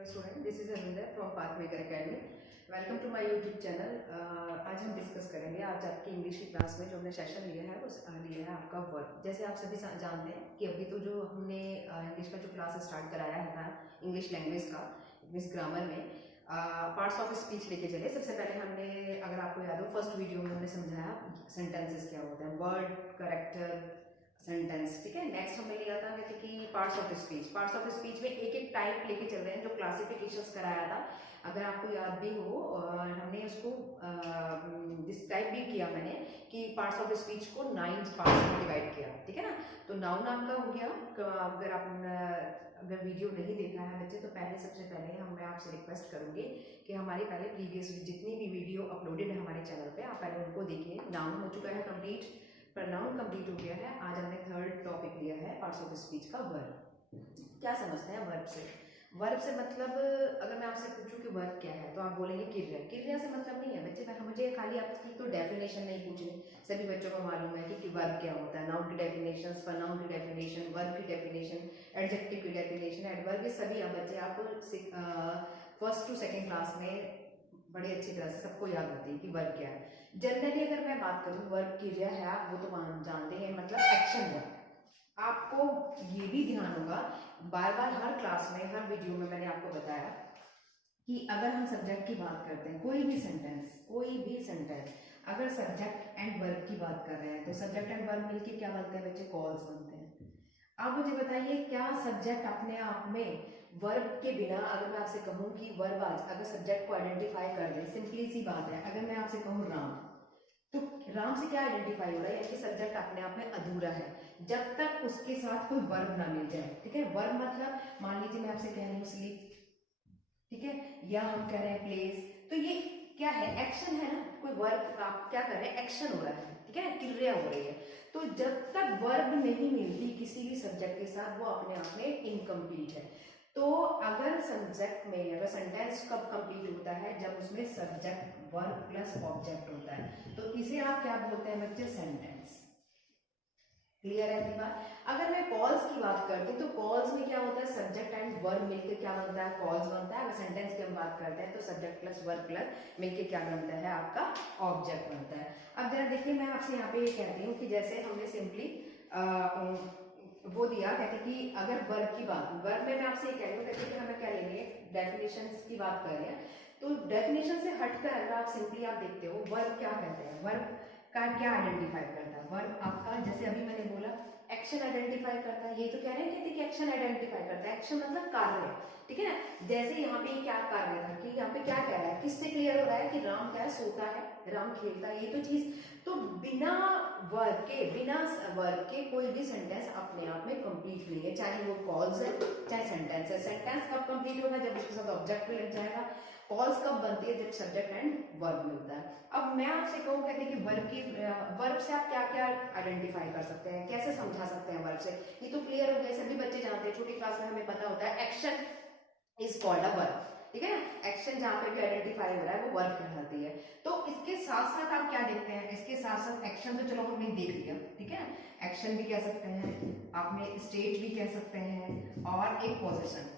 Hello student, this is Arvinder from Pathmaker Academy. Welcome to my YouTube channel. आज हम discuss करेंगे आज आपकी इंग्लिश की क्लास में जो हमने सेशन लिया है उस लिया है आपका वर्ब। जैसे आप सभी जानते हैं कि अभी तो जो हमने इंग्लिश का जो क्लास स्टार्ट कराया है था इंग्लिश लैंग्वेज का इंग्लिश ग्रामर में पार्ट्स ऑफ स्पीच लेके चले। सबसे पहले हमने, अगर आपको याद हो, फर्स्ट वीडियो में हमने समझाया सेंटेंसेस क्या होते हैं, वर्ड, करेक्टर, सेंटेंस। ठीक है, नेक्स्ट हमने लिया था कहते कि parts of speech. Parts of speech में एक एक टाइप लेके चल रहे हैं जो क्लासिफिकेशंस कराया था, अगर आपको याद भी हो। और हमने उसको डिस्क्राइब भी किया मैंने कि पार्ट्स ऑफ स्पीच को 9 पार्ट्स में डिवाइड किया। ठीक है ना, तो नाउन आपका हो गया। अगर वीडियो नहीं देखा है बच्चे तो सबसे पहले मैं आपसे रिक्वेस्ट करूंगी कि हमारी पहले प्रीवियस जितनी भी वीडियो अपलोडेड है हमारे चैनल पे आप पहले उनको देखिए। नाउन हो चुका है कंप्लीट, प्रोनाउन कंप्लीट हो गया है। आज हमने थर्ड टॉपिक लिया है पार्ट्स ऑफ स्पीच का वर्ब। क्या समझते हैं वर्ब से? वर्ब से मतलब, अगर मैं आपसे पूछूं कि वर्ब क्या है तो आप बोलेंगे क्रिया। क्रिया से मतलब नहीं है बच्चे, मुझे खाली आपकी तो डेफिनेशन नहीं पूछनी, सभी बच्चों को मालूम है कि वर्ब क्या होता है। नाउन की डेफिनेशन, प्रोनाउन की डेफिनेशन, वर्ब की डेफिनेशन, एडजेक्टिव की डेफिनेशन, एडवर्ब, ये सभी आप बच्चे आप फर्स्ट टू सेकेंड क्लास में बड़े अच्छी तरह से सबको याद होती है कि वर्ब क्या है। जनरली अगर मैं बात करूं वर्ब क्रिया है, आप वो तो जानते हैं, मतलब एक्शन वर्ब। आपको ये भी ध्यान होगा, बार बार हर क्लास में हर वीडियो में मैंने आपको बताया कि अगर हम सब्जेक्ट की बात करते हैं, कोई भी सेंटेंस अगर सब्जेक्ट एंड वर्ब की बात कर रहे हैं तो सब्जेक्ट एंड वर्ब मिलके क्या बनते हैं बच्चे? कॉल्स बनते हैं। आप मुझे बताइए, क्या सब्जेक्ट अपने आप में वर्ब के बिना, अगर मैं आपसे कहूं कि वर्ब आज अगर सब्जेक्ट को आइडेंटिफाई कर दे, सिंपली सी बात है, अगर मैं आपसे कहूं राम, तो राम से क्या आइडेंटिफाई हो रहा है? यानी सब्जेक्ट अपने आप में अधूरा है जब तक उसके साथ कोई वर्ब ना मिल जाए। ठीक है, वर्ब मतलब मान लीजिए मैं आपसे कह रही हूँ स्लीप, ठीक है, या हम कह रहे हैं प्लेस, तो ये क्या है? एक्शन है ना, कोई वर्ब आप क्या कर रहे हैं? एक्शन हो रहा है। ठीक है, क्रिया हो रही है। तो जब तक वर्ब नहीं मिलती किसी भी सब्जेक्ट के साथ वो अपने आप में इनकम्प्लीट है। तो अगर सब्जेक्ट में, अगर सेंटेंस कब कंप्लीट होता है? जब उसमें सब्जेक्ट वर्ब प्लस ऑब्जेक्ट होता है, तो इसे आप क्या बोलते हैं बच्चे? सेंटेंस। क्लियर है की बात? अगर मैं कॉल्स की बात करती हूँ तो कॉल्स में क्या होता है? सब्जेक्ट एंड वर्ब मिलकर क्या बनता है? कॉल्स बनता है। अगर सेंटेंस की हम बात करते हैं तो सब्जेक्ट प्लस वर्ब प्लस मिलकर क्या बनता है? आपका ऑब्जेक्ट बनता है। अब जरा देखिए, मैं आपसे यहाँ पे ये कहती हूँ कि जैसे हमने सिंपली वो दिया, कहते कि अगर वर्ब की बात, वर्ब में मैं आपसे ये कह रही हूँ, कहते कि हमें क्या लेंगे? डेफिनेशन की बात कर रहे हैं, तो डेफिनेशन से हटकर अगर आप सिंपली आप देखते हो वर्ब क्या कहते हैं, वर्ब का क्या आइडेंटिफाई करता है? वर्ब आपका, जैसे अभी मैंने बोला, एक्शन आइडेंटिफाई करता है। ये तो कह रहे हैं कहते कि एक्शन आइडेंटिफाई करता है, एक्शन मतलब कार्य। ठीक है ना, जैसे यहाँ पे क्या कार्य था कि यहाँ पे क्या कह रहा है, किससे क्लियर हो रहा है कि राम क्या है? सोता है, राम खेलता है, ये तो चीज। तो बिना वर्ब के कोई भी सेंटेंस अपने आप में कंप्लीट नहीं है, चाहे वो कॉल्स है चाहे सेंटेंस है। सेंटेंस कब कंप्लीट होगा? जब उसके साथ ऑब्जेक्ट भी लग जाएगा। कॉल्स कब बनती है? जब सब्जेक्ट एंड वर्ब मिलता है। अब मैं आपसे कहूँ कहते कि वर्ब से आप क्या क्या आइडेंटिफाई कर सकते हैं, कैसे समझा सकते हैं वर्ब से? ये तो क्लियर हो गया, सभी बच्चे जानते हैं, छोटी क्लास में हमें पता होता है action is called a verb. ठीक है ना, एक्शन जहां पे भी आइडेंटिफाई हो रहा है वो वर्ब कहलाती है। तो इसके साथ साथ आप क्या देखते हैं? इसके साथ साथ एक्शन तो चलो हमने देख लिया, ठीक है, एक्शन भी कह सकते हैं, आपने स्टेट भी कह सकते हैं, और एक पोजीशन।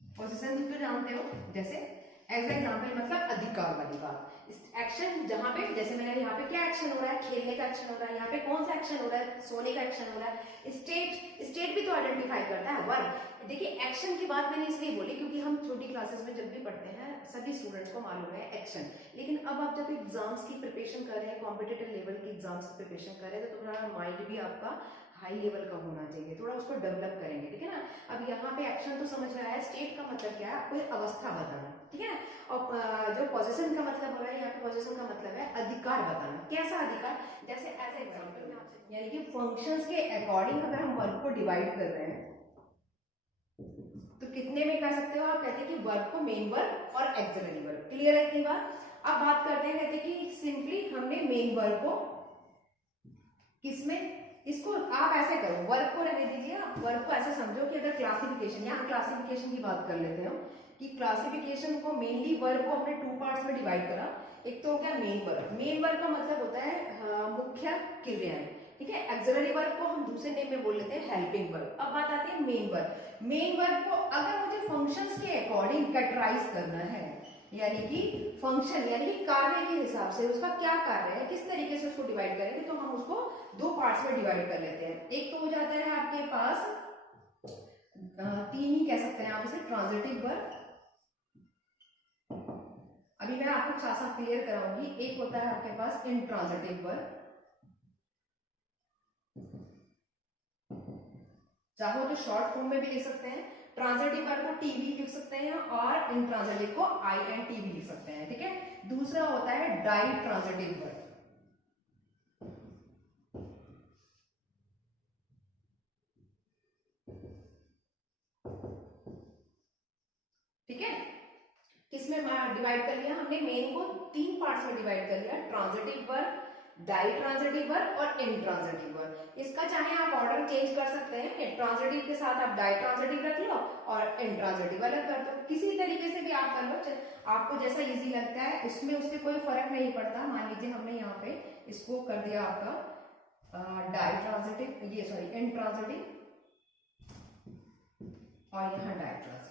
पोजीशन तो जानते हो, जैसे एज एग्जाम्पल मतलब अधिकार वाली बात। एक्शन जहां पे, जैसे मैंने यहाँ पे क्या एक्शन हो रहा है? खेलने का एक्शन हो रहा है। यहाँ पे कौन सा एक्शन हो रहा है? सोने का एक्शन हो रहा है। स्टेट भी तो आइडेंटिफाई करता है वर्ब। देखिए, एक्शन की बात मैंने इसलिए बोली क्योंकि हम छोटी क्लासेस में जब भी पढ़ते हैं सभी स्टूडेंट्स को मालूम है एक्शन, लेकिन अब आप जब एग्जाम्स की प्रिपरेशन कर रहे हैं, कॉम्पिटेटिव लेवल की एग्जाम्स की प्रिपरेशन कर रहे हैं, तो तुम्हारा माइंड भी आपका हाई लेवल का होना चाहिए, थोड़ा उसको डेवलप करेंगे। ठीक है ना, अब यहाँ पे एक्शन तो समझ रहा है, स्टेट का मतलब क्या है? कोई अवस्था बताना। ठीक है, और जो पोजीशन का मतलब हो रहा है यहाँ पे, पोजीशन का मतलब है अधिकार बताना। कैसा अधिकार? जैसे एज एग्जाम्पल में आपसे, यानी कि फंक्शंस के अकॉर्डिंग अगर हम वर्ब को डिवाइड कर रहे हैं तो कितने में कह सकते हो आप? कहते हैं कि वर्ब को मेन वर्ब और एक्सिलरी वर्ब। क्लियर है इतनी बात? अब बात करते हैं, कहते हैं कि सिंपली हमने मेन वर्ब को किसमें, इसको आप ऐसे करो, वर्ब को रहने दीजिए, आप वर्ब को ऐसे समझो कि अगर क्लासिफिकेशन, यहाँ क्लासिफिकेशन की बात कर लेते हो कि क्लासिफिकेशन को मेनली वर्ब को अपने 2 पार्ट्स में डिवाइड करा। एक तो हो गया मेन वर्ब। मेन वर्ब का मतलब होता है मुख्य क्रियाएं, ठीक है। एक्सिलरी वर्ब को हम दूसरे नेम में बोल लेते हैं हेल्पिंग वर्ब। अब बात आती है मेन वर्ब। मेन वर्ब को अगर मुझे फंक्शंस के अकॉर्डिंग कैटेगराइज करना है, यानी कि फंक्शन यानी कि कार्य के हिसाब से उसका क्या कार्य है, किस तरीके से उसको डिवाइड करेंगे, तो हम उसको दो पार्ट्स में डिवाइड कर लेते हैं। एक तो हो जाता है आपके पास तीन ही कह सकते हैं आप इसे, ट्रांजिटिव वर्ब। अभी मैं आपको साथ साथ क्लियर कराऊंगी। एक होता है आपके पास इंट्रांजिटिव वर्ब, चाहो तो शॉर्ट फॉर्म में भी लिख सकते हैं। ट्रांजिटिव वर्ब को टीवी लिख सकते हैं और इंट्रांजिटिव को आई एन टी भी लिख सकते हैं, ठीक है। दूसरा होता है डाई ट्रांजिटिव वर्ब। ठीक है, किसमें डिवाइड कर लिया हमने, मेन को तीन पार्ट्स में डिवाइड कर लिया, transitive verb, ditransitive verb और इंट्रांजिटिव वर्ब। इसका चाहे आप ऑर्डर चेंज कर सकते हैं, ट्रांजिटिव के साथ आप डाई ट्रांजिटिव रख लो और इंट्रांजिटिव अलग कर दो, किसी तरीके से भी आप कर लो, आपको जैसा इजी लगता है। इसमें उससे कोई फर्क नहीं पड़ता। मान लीजिए हमने यहाँ पे इसको कर दिया आपका डाई ट्रांजिटिव, ये सॉरी इंट्रांजिटिव, और यहाँ डाई ट्रांजिटिव।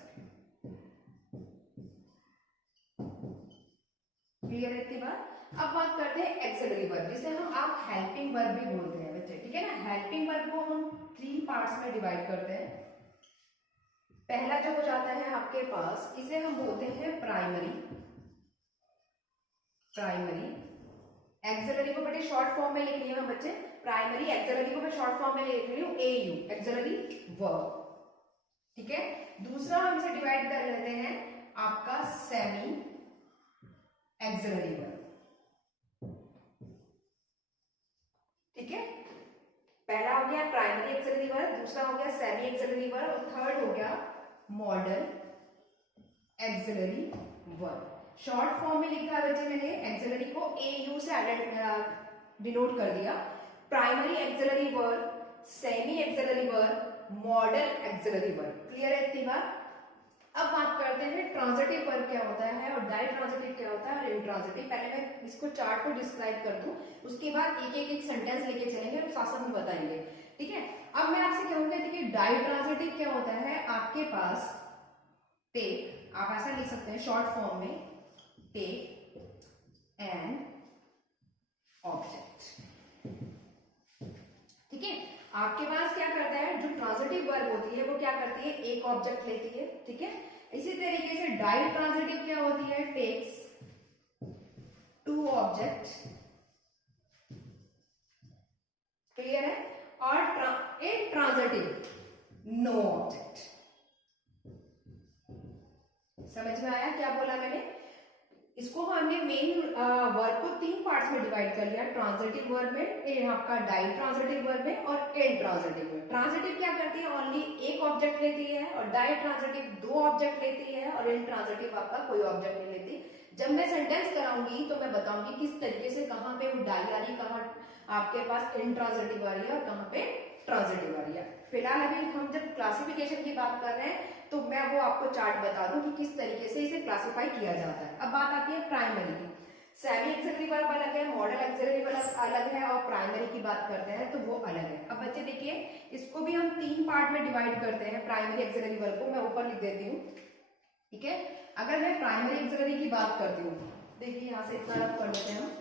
क्लियर है इतनी बात। अब बात करते हैं एक्सिलरी वर्ब, जिसे हम आप हेल्पिंग वर्ब भी बोलते हैं बच्चे, ठीक है ना। हेल्पिंग वर्ब को हम थ्री पार्ट्स में डिवाइड करते हैं। पहला जो हो जाता है आपके पास, इसे हम बोलते हैं प्राइमरी। प्राइमरी एक्सिलरी को बड़े शॉर्ट फॉर्म में लिख लिया हम बच्चे, प्राइमरी एक्सिलरी को मैं शॉर्ट फॉर्म में लिख रही हूँ एयू, एक्सिलरी वर्ब, ठीक है। दूसरा हम इसे डिवाइड कर लेते हैं आपका सेमी एक्सिलरी वर्ब, ठीक है। पहला हो गया प्राइमरी एक्सिलरी वर्ब, दूसरा हो गया सेमी एक्सिलरी वर्ब और थर्ड हो गया model axillary verb. Short form में लिखा है बच्चे मैंने, एक्सिलरी को ए यू से डिनोट कर दिया। Primary axillary verb, semi auxiliary verb, model axillary verb. Clear है इतनी बात। अब बात करते हैं ट्रांजिटिव वर्ब क्या होता है और डाई ट्रांजिटिव क्या होता है और इंट्रांजिटिव। पहले मैं इसको चार्ट को डिस्क्राइब कर दूं, उसके बाद एक सेंटेंस लेके चलेंगे और साथ साथ में बताएंगे, ठीक है। अब मैं आपसे कहूंगा कि डाई ट्रांजिटिव क्या होता है, आपके पास टेक, आप ऐसा लिख सकते हैं शॉर्ट फॉर्म में, टेक एन ऑब्जेक्ट, ठीक है। आपके पास क्या करता है, जो ट्रांजिटिव वर्ब होती है वो क्या करती है, एक ऑब्जेक्ट लेती है, ठीक है। इसी तरीके से डाई ट्रांजिटिव क्या होती है, टेक्स टू ऑब्जेक्ट, क्लियर है। और इंट्रांजिटिव नो ऑब्जेक्ट। समझ में आया क्या बोला मैंने। इसको हमने मेन वर्ब को तीन पार्ट्स में डिवाइड कर लिया, ट्रांजिटिव वर्ब में, आपका डाई ट्रांजिटिव वर्ब में और इंट्रांजिटिव में। ट्रांजिटिव क्या करती है, ओनली एक ऑब्जेक्ट लेती है, और डाई ट्रांजिटिव दो ऑब्जेक्ट लेती है, और इंट्रांजिटिव आपका कोई ऑब्जेक्ट नहीं लेती। जब मैं सेंटेंस कराऊंगी तो मैं बताऊंगी किस तरीके से, कहाँ पे वो डाई आ रही, कहाँ आपके पास इंट्रांजिटिव आ रही है और कहाँ पे ट्रांजिटिव आ रही है। फिलहाल अभी हम जब क्लासिफिकेशन की बात कर रहे हैं तो मैं वो आपको चार्ट बता दूं कि किस तरीके से इसे क्लासिफाई किया जाता है। अब बात आती है प्राइमरी की। सेमी एक्सिलरी वर्ब अलग है, मॉडल एक्सिलरी वर्ब अलग है, और प्राइमरी की बात करते हैं तो वो अलग है। अब बच्चे देखिए, इसको भी हम तीन पार्ट में डिवाइड करते हैं। प्राइमरी एक्सिलरी वर्ब को मैं ऊपर लिख देती हूँ, ठीक है। अगर मैं प्राइमरी एक्सिलरी की बात करती हूँ, देखिए यहाँ से इतना रफ कर देते हैं हम।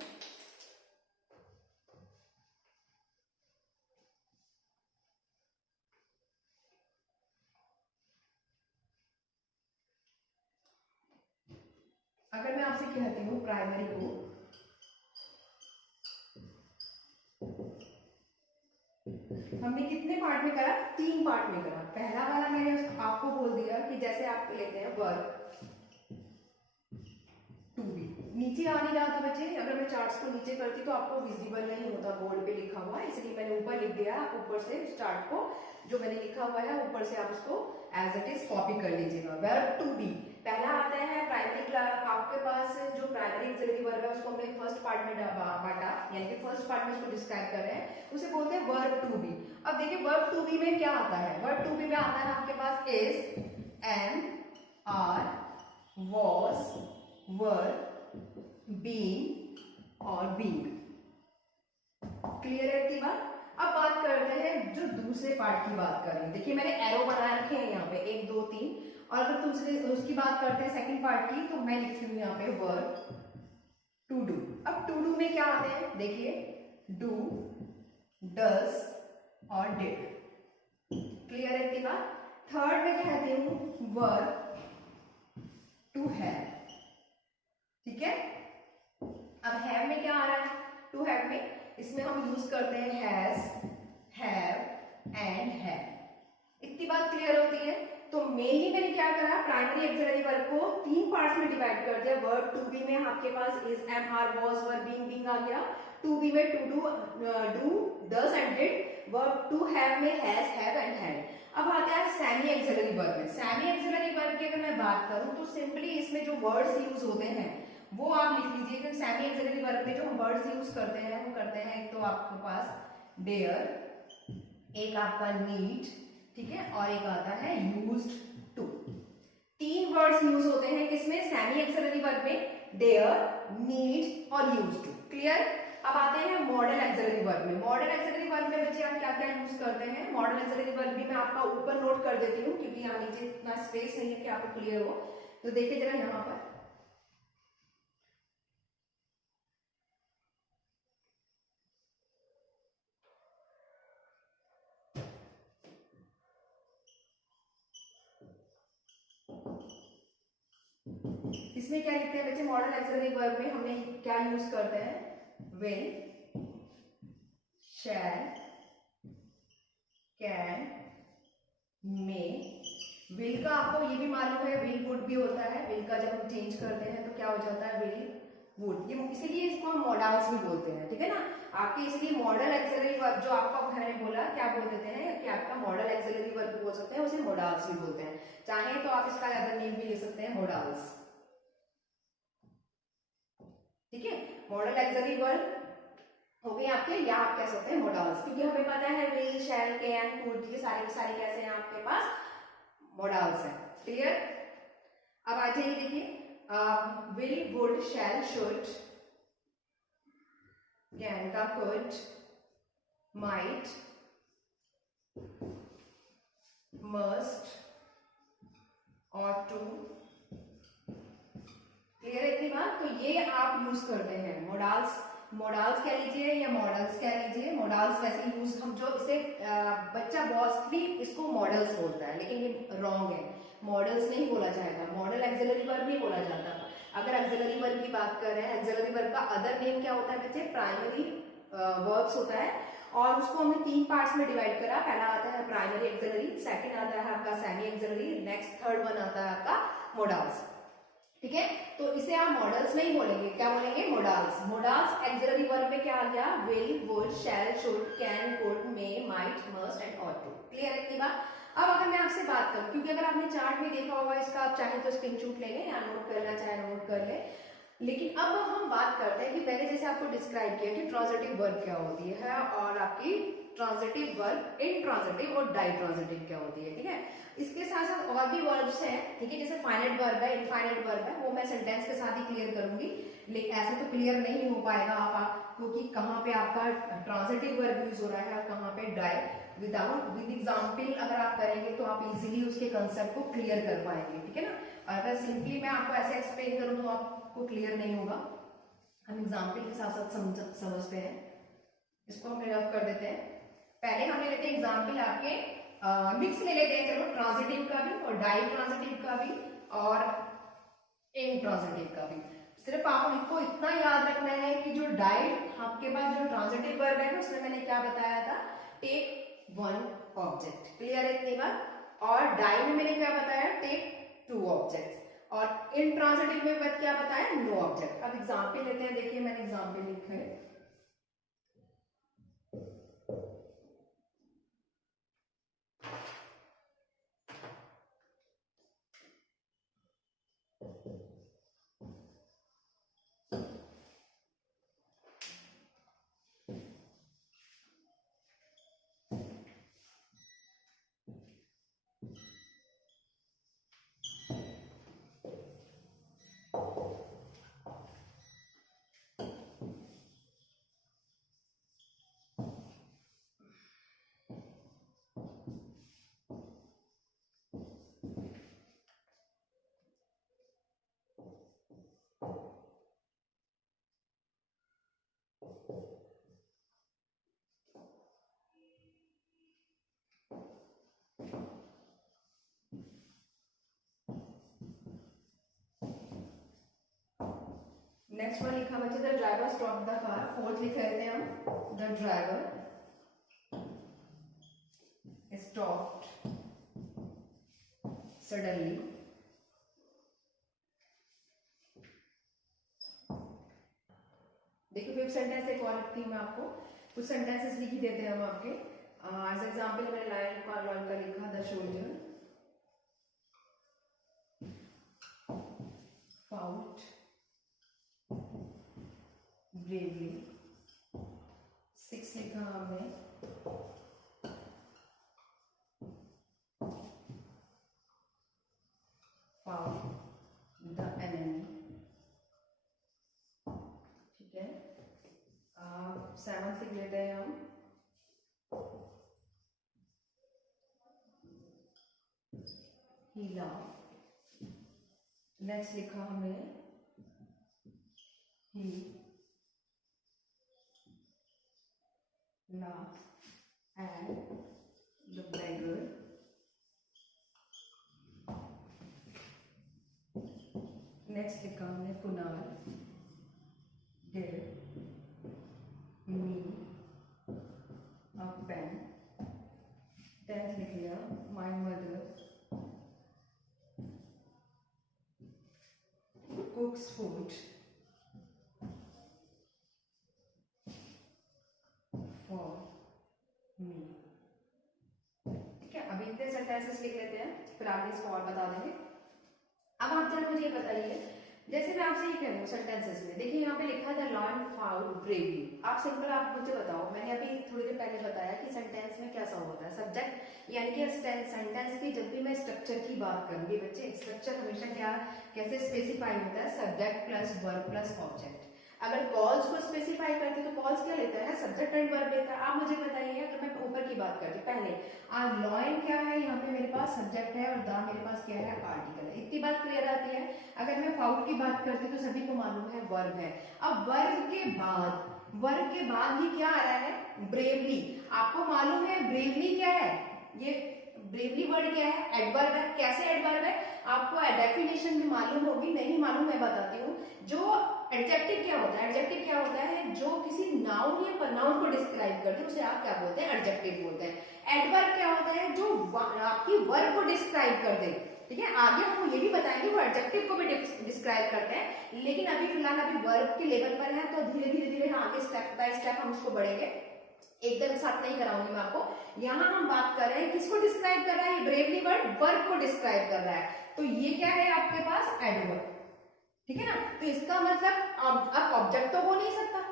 अगर मैं आपसे कहती हूँ प्राइमरी को, हमने कितने पार्ट में करा, तीन पार्ट में करा। पहला वाला मैंने आपको बोल दिया कि जैसे आप लेते हैं वर्ब टू बी, नीचे आ नहीं रहा था बच्चे, अगर मैं चार्ट्स को नीचे करती तो आपको विजिबल नहीं होता बोर्ड पे लिखा हुआ, इसलिए मैंने ऊपर लिख दिया। आप ऊपर से चार्ट को जो मैंने लिखा हुआ है ऊपर से आप उसको एज इट इज कॉपी कर लीजिएगा। वर्ब टू बी पहला आता है प्राइमरी क्लास, आपके पास जो प्राइमरी एक्सिलरी वर्ब है उसको हमने फर्स्ट पार्ट में बांटा, यानी कि फर्स्ट पार्ट में उसको डिस्क्राइब कर रहे हैं, उसे बोलते हैं वर्ब टू बी। अब देखिए वर्ब टू बी में क्या आता है, वर्ब टू बी में आता है आपके पास is, am, are, was, were, being और बीइंग। क्लियर है इतनी बात। अब बात करते हैं जो दूसरे पार्ट की बात कर रही हूँ। देखिए मैंने एरो बना रखे हैं यहाँ पे 1 2 3, और अगर दूसरे उसकी बात करते हैं सेकंड पार्ट की, तो मैं लिखती हूँ यहाँ पे वर्ब टू डू। अब टू डू में क्या आते हैं, देखिए डू, डज और डिड। क्लियर है इतनी बात। थर्ड में कहती हूँ वर्ब टू हैव, ठीक है। अब हैव में क्या आ रहा है, टू हैव में इसमें हम यूज करते हैं हैज, हैव एंड हैव। इतनी बात क्लियर होती है। तो मेनली मैंने क्या करा, प्राइमरी एक्सिलरी वर्ब को 3 पार्ट्स में डिवाइड कर दिया। वर्ब टू बी में आपके पास is, am, are, was, were, being आ गया। टू बी में to do, does and did. Verb to have में हैज, हैव एंड हैड। अब आते हैं सेमी एक्सिलरी वर्ब में। सेमी एक्सिलरी वर्ब की अगर मैं बात करूं तो सिंपली इसमें जो वर्ड्स यूज होते हैं वो आप लिख लीजिए कि सेमी एक्सिलरी वर्ब में जो हम वर्ड्स यूज करते हैं वो करते हैं, एक तो आपके पास डेयर, एक आपका नीड, ठीक है, और एक आता है यूज्ड टू। 3 वर्ड्स यूज होते हैं किसमें, सेमी एक्सिलरी वर्ब में, डेयर, नीड और यूज्ड टू। क्लियर। अब आते हैं मॉडल एक्सिलरी वर्ब में। मॉडल एक्सिलरी वर्ब में बच्चे आप क्या क्या यूज करते हैं, मॉडल एक्सिलरी वर्ब भी मैं आपका ऊपर नोट कर देती हूँ क्योंकि यहाँ नीचे इतना स्पेस नहीं है कि आपको क्लियर हो। तो देखिए जरा यहाँ पर, इसमें क्या लिखते हैं बच्चे, मॉडल एक्सिलरी वर्ब में हमने क्या यूज करते हैं, will, shall, can, may. Will का आपको ये भी मालूम है, विल वुड भी होता है। विल का जब हम चेंज करते हैं तो क्या हो जाता है, विल वुड। ये इसीलिए इसको हम मॉडल्स भी बोलते हैं, ठीक है ना। आपके इसलिए मॉडल एक्सिलरी वर्ब जो आपका मैंने बोला क्या बोल देते हैं कि आपका मॉडल एक्सिलरी वर्ब बोल सकते हैं, उसे मॉडल्स भी बोलते हैं। चाहे तो आप इसका अदर नेम भी ले सकते हैं, मॉडल्स, ठीक है। मॉडल एक्सिलरी वर्ब हो गए आपके, या आप कह सकते हैं मॉडल्स, क्योंकि हमें पता है विल, शैल, कैन, कुड, ये सारे सारे कैसे हैं आपके पास, मॉडल्स हैं। क्लियर। अब आ जाइए देखिए, will, would, shall, should, can का could, might, must, ought to। Clear है इतनी बात। तो ये आप यूज करते हैं मॉडल्स, मॉडल्स कह लीजिए या मॉडल्स कह लीजिए। मॉडल्स वैसे यूज हम जो इसे बच्चा मोस्टली इसको मॉडल्स बोलता है, लेकिन ये रॉन्ग है, मॉडल्स नहीं बोला जाएगा, मॉडल एक्सिलरी वर्ब नहीं बोला जाता। अगर एक्सिलरी वर्ब की बात कर रहे हैं, एक्सिलरी वर्ब का अदर नेम क्या होता है बच्चे, प्राइमरी वर्ब्स होता है, और उसको हमने 3 पार्ट्स में डिवाइड करा। पहला आता है प्राइमरी एक्सिलरी, सेकंड आता है आपका semi axillary, next third one आता है आपका मॉडल्स, ठीक है। तो इसे आप मॉडल्स नहीं बोलेंगे, क्या बोलेंगे, मॉडल्स। मॉडल्स एक्सिलरी वर्ब में क्या आ गया, will, would, shall, should, can, could, may, might, must and ought to। Clear है इतनी बात। अब अगर मैं आपसे बात करूं, क्योंकि अगर आपने चार्ट में देखा होगा इसका, आप चाहे तो स्क्रीनशॉट ले लें या नोट करना चाहे नोट कर ले। लेकिन अब हम बात करते हैं कि मैंने जैसे आपको डिस्क्राइब किया कि ट्रांजिटिव वर्ब क्या होती है और आपकी ट्रांजिटिव वर्ब, इंट्रांजिटिव और डाइट्रांजिटिव क्या होती है, ठीक है। इसके साथ साथ और भी वर्ब्स हैं, ठीक है, जैसे फाइनाइट वर्ब है, इनफाइनाइट वर्ब है, वो मैं सेंटेंस के साथ ही क्लियर करूंगी। लेकिन ऐसे तो क्लियर नहीं हो पाएगा आप, क्योंकि कहाँ पे आपका ट्रांजिटिव वर्ब यूज हो रहा है और कहाँ पे डाइ। विद एग्जाम्पल अगर आप करेंगे तो आप इजीली उसके कंसेप्ट को क्लियर कर पाएंगे, ठीक है ना। अगर सिंपली मैं आपको ऐसे एक्सप्लेन करूँ तो आपको क्लियर नहीं होगा। हम एग्जाम्पल के साथ साथ समझते हैं। इसको हम रफ कर देते हैं। पहले हमने लेते हैं एग्जाम्पल आपके मिक्स ले लेते हैं, चलो, ट्रांजिटिव का भी और डाई ट्रांजिटिव का भी और इंट्रांजिटिव का भी। सिर्फ आपको इतना याद रखना है कि जो डाई आपके पास जो ट्रांजिटिव वर्ब है उसमें मैंने क्या बताया था, टेक वन ऑब्जेक्ट। क्लियर है इतनी बात। और डाई में मैंने क्या बताया, टेक 2 ऑब्जेक्ट। और इंट्रांजिटिव में क्या बताया, नो ऑब्जेक्ट। अब एग्जाम्पल लेते हैं, देखिए मैंने एग्जाम्पल लिखा है, नेक्स्ट वन लिखा बच्चे the driver stop the car, fourth लिख लेते हैं हम द ड्राइवर स्टॉप्ड सडनली। देखिए फिफ्थ सेंटेंस एक और लिखती हूँ मैं आपको, कुछ सेंटेंसेस लिख ही देते हैं हम आपके। एज एग्जाम्पल मैंने लाइन का लिखा द शोल्जर फाउट ब्रेवली। 6 लिखा हमने फाउट द एनिमी। ठीक है, 7th लिख लेते हैं हम he laughed। नेक्स्ट लिखा हमने he laughed at the beggar। Next लिखा हमने Kunal gave me a pen। 10th लिख लिया my mother cooks food for me। ठीक है, अभी इतने सेंटेंसेस लिख लेते हैं, फिर आगे इसको और बता देंगे। अब आप जरा मुझे ये बताइए, जैसे मैं आपसे ये कह रही हूँ सेंटेंसेस में, देखिए यहाँ पे लिखा है द लॉयन फाउंड ब्रेवली। आप सिंपल आप मुझे बताओ, मैंने अभी थोड़ी देर पहले बताया कि सेंटेंस में कैसा होता है सब्जेक्ट, यानी कि सेंटेंस की जब भी मैं स्ट्रक्चर की बात करूंगी बच्चे, स्ट्रक्चर हमेशा क्या कैसे स्पेसिफाई होता है, subject plus verb plus object. अगर कॉल्स को स्पेसिफाई करते तो कॉल्स क्या लेता है, सब्जेक्ट एंड वर्ब लेता है। आप मुझे बताइए, अगर मैं ऊपर की बात करती पहले, लॉयन क्या है, यहाँ पे मेरे पास सब्जेक्ट है और द मेरे पास क्या है, आर्टिकल है। इतनी बात क्लियर आती है। अगर मैं फाउट की बात करती तो सभी को मालूम है वर्ब है। अब वर्ब के बाद ही क्या आ रहा है, ब्रेवली। आपको मालूम है ब्रेवली क्या है, ये ब्रेवली वर्ड क्या है, एडवर्ब है। कैसे एडवर्ब है, आपको डेफिनेशन भी मालूम होगी, नहीं मालूम मैं बताती हूँ। जो एडजेक्टिव क्या होता है, एडजेक्टिव क्या होता है, जो किसी नाउन या प्रोनाउन को डिस्क्राइब करते हैं उसे आप क्या बोलते हैं, एडजेक्टिव बोलते हैं। एडवर्ब क्या होता है, जो आपकी वर्ब को डिस्क्राइब कर दे। ठीक है, आगे हम ये भी बताएंगे वो एडजेक्टिव को भी डिस्क्राइब करते हैं, लेकिन अभी फिलहाल अभी वर्ब के लेवल पर है, तो धीरे धीरे आगे स्टेप बाय स्टेप हम उसको बढ़ेंगे, एकदम साथ नहीं कराऊंगी मैं आपको। यहाँ हम बात कर रहे हैं किसको डिस्क्राइब कर रहा है, ब्रेवली वर्ड वर्ब को डिस्क्राइब कर रहा है, तो ये क्या है आपके पास, एडवर्ब। ठीक है ना, तो इसका मतलब अब ऑब्जेक्ट तो हो नहीं सकता,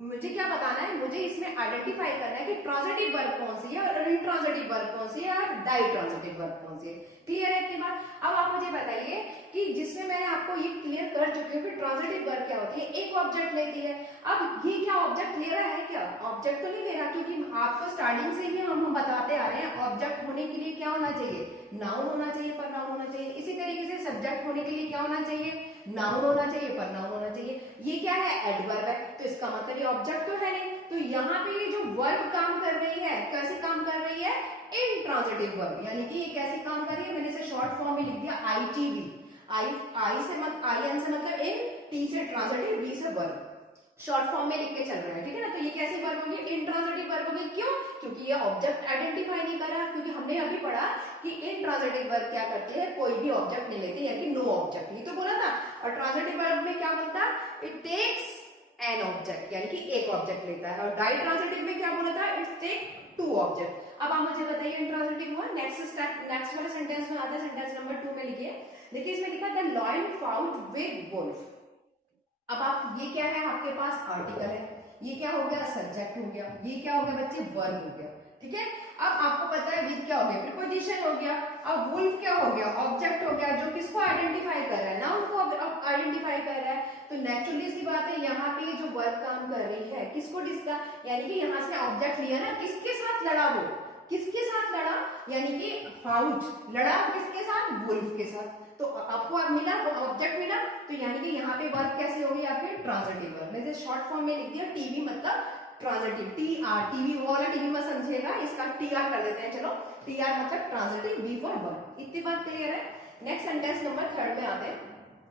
मुझे क्या बताना है, मुझे इसमें आइडेंटिफाई करना है कि ट्रांजिटिव वर्ब कौन सी है और इंट्रांजिटिव वर्ब कौन सी है और डाइट्रांजिटिव वर्ब कौन सी है। क्लियर है इतनी बात। अब आप मुझे बताइए कि जिसमें मैंने आपको ये क्लियर कर चुकी हूँ कि ट्रांजिटिव वर्ब क्या होती है, एक ऑब्जेक्ट लेती है। अब ये क्या ऑब्जेक्ट ले रहा है, क्या ऑब्जेक्ट तो नहीं ले रहा, क्योंकि आपको स्टार्टिंग से ही हम बताते आ रहे हैं ऑब्जेक्ट होने के लिए क्या होना चाहिए, नाउन होना चाहिए, प्रोनाउन होना चाहिए। इसी तरीके से सब्जेक्ट होने के लिए क्या होना चाहिए, नाउन होना चाहिए, प्रोनाउन होना चाहिए। ये क्या है, एडवर्ब है, तो इसका मतलब ये ऑब्जेक्ट तो है नहीं। तो यहाँ पे ये जो वर्ब काम कर रही है, कैसे काम कर रही है, इंट्रांजिटिव वर्ब, यानी कि ये कैसे काम कर रही है, मैंने इसे शॉर्ट फॉर्म में लिख दिया आईटीवी। आई से मतलब इन, टी से ट्रांजिटिव, वी से वर्ब, शॉर्ट फॉर्म में लिख के चल रहा है। ठीक है ना, तो ये कैसे वर्ब होगी, इंट्रांजिटिव वर्ब होगी। क्यों, क्योंकि ये ऑब्जेक्ट आइडेंटिफाई नहीं कर रहा, क्योंकि हमने अभी पढ़ा कि इंट्रांजिटिव वर्ब क्या करते हैं, कोई भी ऑब्जेक्ट नहीं लेते, यानी नो ऑब्जेक्ट, ये तो बोला था। और ट्रांजिटिव वर्ब में क्या बोलता, इट टेक्स एन ऑब्जेक्ट, यानी कि एक ऑब्जेक्ट लेता है। और डाइट्रांजिटिव में क्या बोला था, इट टेक टू ऑब्जेक्ट। अब आप मुझे बताइए इंट्रांजिटिव हुआ, नेक्स्ट स्टेप, नेक्स्ट वाले सेंटेंस में आते हैं, सेंटेंस नंबर 2 में लिखिए। देखिए इसमें लिखा the lion fought with wolf. अब आप ये क्या है, आपके पास आर्टिकल है, ये क्या हो गया, सब्जेक्ट हो गया, ये क्या हो गया बच्चे, वर्ब हो गया। ठीक है, अब आपको पता है विद क्या हो गया, प्रीपोजिशन हो गया। अब वुल्फ क्या हो गया, ऑब्जेक्ट हो गया, जो किसको आइडेंटिफाई कर रहा है, नाउन को आइडेंटिफाई कर रहा है। तो नेचुरली सी बात है, यहाँ पे जो वर्ब काम कर रही है किसको डिस्कस, यानी कि यहाँ से ऑब्जेक्ट लिया ना, किसके साथ लड़ा, वो किसके साथ लड़ा, यानी कि फाउट लड़ा किसके साथ, वुल्फ के साथ। तो आपको अब मिला, ऑब्जेक्ट मिला, तो यानी कि यहाँ पे वर्ब कैसे होगी आपके, ट्रांजिटिव वर्ब। मैंने शॉर्ट फॉर्म में लिख दिया टीवी मतलब ट्रांजिटिव, टी आर, टीवी वो वाला टीवी मत समझिएगा, इसका टी आर कर देते हैं, चलो टी आर मतलब ट्रांजिटिव, वी फॉर वर्ब। इतनी बात क्लियर है। नेक्स्ट सेंटेंस नंबर 3 में आते हैं।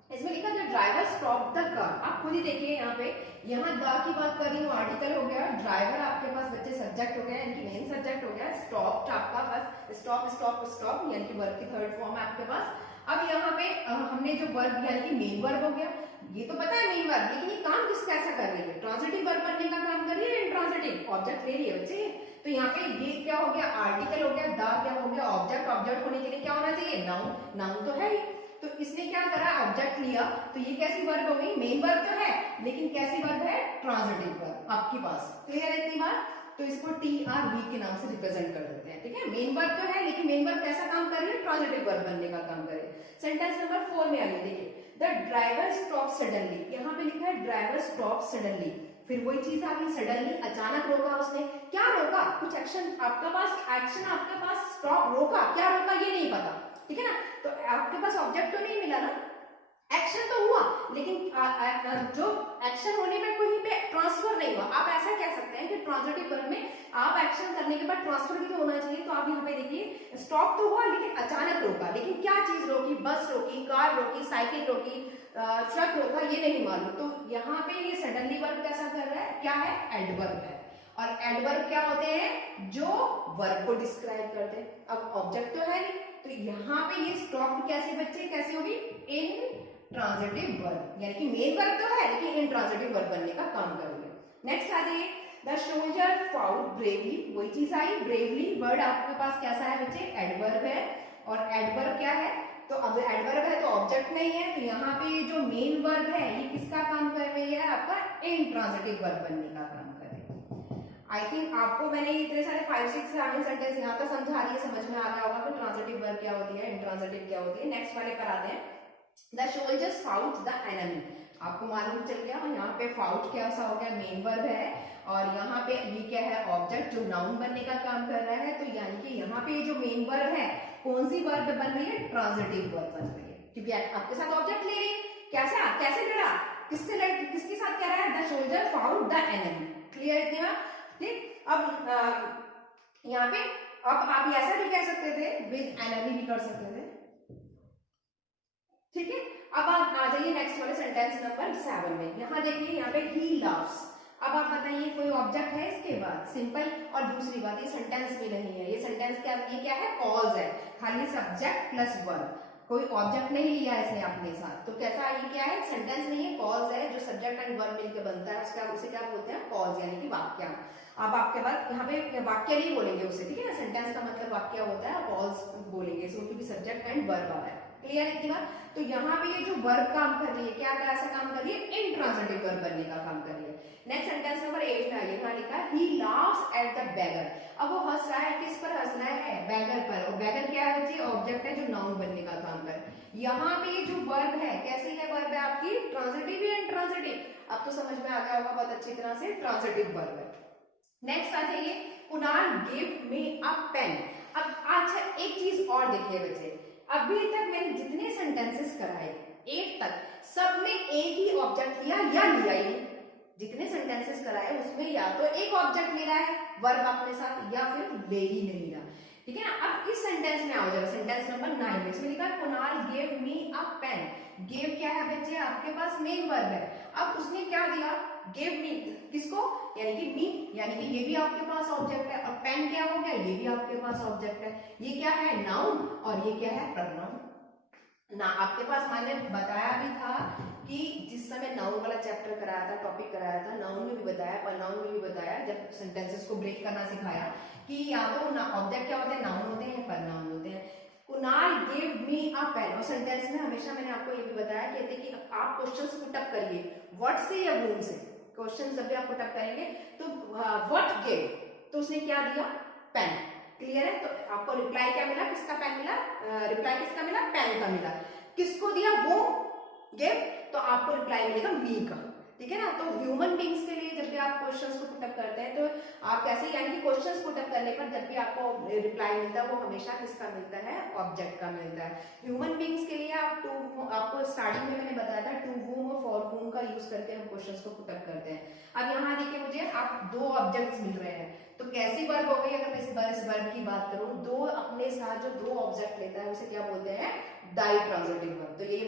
इसमें लिखा था ड्राइवर स्टॉप द कार। आप खुद ही देखिए यहाँ पे, यहाँ द की बात कर रही हूँ, आर्टिकल हो गया, ड्राइवर आपके पास बच्चे सब्जेक्ट हो गया, यानी कि मेन सब्जेक्ट हो गया, स्टॉप आपका बस स्टॉप स्टॉप स्टॉप यानी कि वर्ब की थर्ड फॉर्म है आपके पास। अब यहाँ पे हमने जो वर्ब यानी कि मेन वर्ब हो गया, ये तो पता है मेन वर्ब, लेकिन ये काम किस कैसा कर रही है, ट्रांजिटिव वर्ब बनने का काम कर रही है, इंट्रांजिटिव ऑब्जेक्ट ले रही है बच्चे। तो यहाँ पे ये क्या हो गया, आर्टिकल हो गया, द क्या हो गया, ऑब्जेक्ट। ऑब्जेक्ट होने के लिए क्या होना चाहिए, नाउन। नाउन तो है ही, तो इसने क्या करा, ऑब्जेक्ट लिया, तो ये कैसी वर्ब हो गई, मेन वर्ब तो है, लेकिन कैसी वर्ब है, ट्रांजिटिव वर्ब आपके पास। क्लियर है इतनी बात? तो इसको TRV के नाम से रिप्रेजेंट कर देते हैं, ठीक है। मेन वर्ब तो है, लेकिन मेन वर्ब कैसा काम कर रही है, ट्रांजिटिव वर्ब बनने का काम कर रही है। सेंटेंस नंबर 4 में आइए, देखिए द ड्राइवर स्टॉप सडनली, यहाँ पे लिखा है ड्राइवर स्टॉप सडनली, फिर वही चीज आ गई, सडनली अचानक रोका उसने। क्या रोका, कुछ एक्शन आपके पास, एक्शन आपके पास, स्टॉप रोका, क्या रोका ये नहीं पता, ठीक है ना। तो आपके पास ऑब्जेक्ट तो नहीं मिला ना, एक्शन तो हुआ, लेकिन जो एक्शन होने में कहीं पे ट्रांसफर नहीं हुआ। आप ऐसा कह सकते हैं कि ट्रांजिटिव वर्ब में आप एक्शन करने के बाद ट्रांसफर भी तो होना चाहिए। तो आप यहाँ पे देखिए स्टॉप तो हुआ, लेकिन अचानक रोका, लेकिन क्या चीज रोकी, बस रोकी, कार रोकी, साइकिल रोकी, ट्रक रोका, ये नहीं मालूम। तो यहाँ पे ये सडनली वर्ब कैसा कर रहा है, क्या है, एडवर्ब है। और एडवर्ब क्या होते हैं, जो वर्ब को डिस्क्राइब करते हैं। अब ऑब्जेक्ट तो है नहीं, तो यहाँ पे ये स्टॉप कैसे बच्चे, कैसे होगी, इन ट्रांजिटिव वर्ब, यानी कि मेन वर्ब तो है, लेकिन इन ट्रांजिटिव वर्ब बनने का काम कर रही है। नेक्स्ट आ जाइए, द सोल्जर फाउट ब्रेवली, वही चीज आई, ब्रेवली वर्ड आपके पास कैसा है बच्चे, एडवर्ब है। और एडवर्ब क्या है, तो अब एडवर्ब है तो ऑब्जेक्ट नहीं है, तो यहाँ पे जो मेन वर्ब है ये किसका काम कर रही है, आपका इंट्रांजिटिव वर्ब बनने का काम कर रही है। आई थिंक आपको मैंने इतने सारे 5-6 सेंटेंस यहाँ तक समझा रही है, समझ में आ रहा होगा कि ट्रांजिटिव वर्ब क्या होती है, इंट्रांजिटिव क्या होती है। नेक्स्ट वाले पर आते हैं, the soldiers fought the enemy. आपको मालूम चल गया, यहाँ पे फाउट कैसा हो गया, मेन वर्ब है, और यहाँ पे ये क्या है, ऑब्जेक्ट जो नाउन बनने का काम कर रहा है। तो यानी कि यहाँ पे जो मेन वर्ब है, कौन सी वर्ब बन रही है, ट्रांजिटिव वर्ब बन रही है, क्योंकि आपके साथ ऑब्जेक्ट ले रही है। कैसा, कैसे लड़ा, किससे लड़, किसके साथ कह रहा है, the soldier fought the enemy. Clear इतनी बात, ठीक। अब यहाँ पे अब आप ऐसा भी कह सकते थे, विद एनिमी भी कर सकते थे, ठीक है। अब आप आ जाइए नेक्स्ट वाले सेंटेंस नंबर 7 में। यहाँ देखिए, यहाँ पे ही लव्स। अब आप बताइए कोई ऑब्जेक्ट है इसके बाद, सिंपल। और दूसरी बात, ये सेंटेंस भी नहीं है, ये सेंटेंस क्या, ये क्या है, कॉज है, खाली सब्जेक्ट प्लस वर्ब, कोई ऑब्जेक्ट नहीं लिया है इसने अपने साथ। तो कैसा, ये क्या है, सेंटेंस नहीं है, कॉज है, जो सब्जेक्ट एंड वर्ब मिलकर बनता है उसका, उसे क्या बोलते हैं, कॉज, यानी कि वाक्य। अब आपके पास यहाँ पे वाक्य नहीं बोलेंगे उसे, ठीक है ना, सेंटेंस का मतलब वाक्य होता है, कॉज बोलेंगे इसको, क्योंकि सब्जेक्ट एंड वर्ब आ रहा है। क्लियर है इतनी बात? तो यहाँ पे ये जो वर्ब काम कर रही है, क्या ऐसा काम कर रही है, इंट्रांजिटिव वर्ब बनने का काम कर रही है। नेक्स्ट सेंटेंस नंबर 8 में आइए, यहाँ लिखा है ही लाफ्स एट द बेगर। अब वो हंस रहा है, किस पर हंस रहा है, बैगर पर। और बैगर क्या है बच्चे, ऑब्जेक्ट है जो नाउन बनने का काम कर। यहाँ पे जो वर्ब है, कैसी है वर्ब है आपकी, ट्रांजिटिव या इंट्रांजिटिव। अब तो समझ में आ गया होगा बहुत अच्छी तरह से, ट्रांजिटिव वर्ब है। नेक्स्ट आ जाइए, कुणाल गिव मी अ पेन। अब अच्छा एक चीज और देखिए बच्चे, अभी तक मैंने जितने सेंटेंसेस कराए 8 तक, सब में एक ही ऑब्जेक्ट लिया या लिया ही। जितने सेंटेंसेस कराए उसमें या तो एक ऑब्जेक्ट ले रहा है वर्ब अपने साथ, या फिर ले ही नहीं रहा, ठीक है ना। अब इस सेंटेंस में आ जाओ, सेंटेंस नंबर 9 में, इसमें लिखा है कुणाल गिव मी अ पेन। गिव क्या है बच्चे, आपके पास मेन वर्ब है। अब उसने क्या दिया, गिव मी, किसको, यानी कि मी, यानी कि ये भी आपके पास ऑब्जेक्ट है। और पेन क्या हो गया, ये भी आपके पास ऑब्जेक्ट है। ये क्या है, नाउन, और ये क्या है, प्रोनाउन ना। आपके पास मैंने बताया भी था कि जिस समय नाउन वाला चैप्टर कराया था, टॉपिक कराया था, नाउन में भी बताया, प्रोनाउन में भी बताया, जब सेंटेंसेस को ब्रेक करना सिखाया, कि या तो ऑब्जेक्ट क्या होते हैं, नाउन होते हैं, प्रोनाउन होते हैं। कुणाल गिव मी अ पेन, और सेंटेंस में हमेशा मैंने आपको ये भी बताया, कहते कि आप क्वेश्चंस पुट अप करिए, व्हाट से या वूम से। क्वेश्चन जब भी आप पुट अप करेंगे तो व्हाट गिव, तो उसने क्या दिया, पेन। क्लियर है? तो आपको रिप्लाई क्या मिला, किसका पेन मिला, रिप्लाई किसका मिला, पेन का मिला। किसको दिया, वो गिव, तो आपको रिप्लाई मिलेगा मी का, ठीक है ना। तो ह्यूमन बींग्स के लिए जब भी आप क्वेश्चंस को पुटअप करते हैं, तो आप कैसे, यानी कि क्वेश्चंस पुटअप करने पर जब भी आपको रिप्लाई मिलता है, वो हमेशा किसका मिलता है, ऑब्जेक्ट का मिलता है। ह्यूमन बींग्स के लिए आपको स्टार्टिंग में मैंने बताया था, टू वूम और फॉर वूम का यूज करके हम क्वेश्चंस को पुटअप करते हैं। अब यहाँ देखिए मुझे, आप 2 ऑब्जेक्ट्स मिल रहे हैं, तो कैसी वर्ब हो गई, अगर मैं इस वर्ब की बात करूं, दो अपने साथ जो 2 ऑब्जेक्ट लेता है उसे क्या बोलते हैं, डाई ट्रांजिटिव वर्ब। तो ये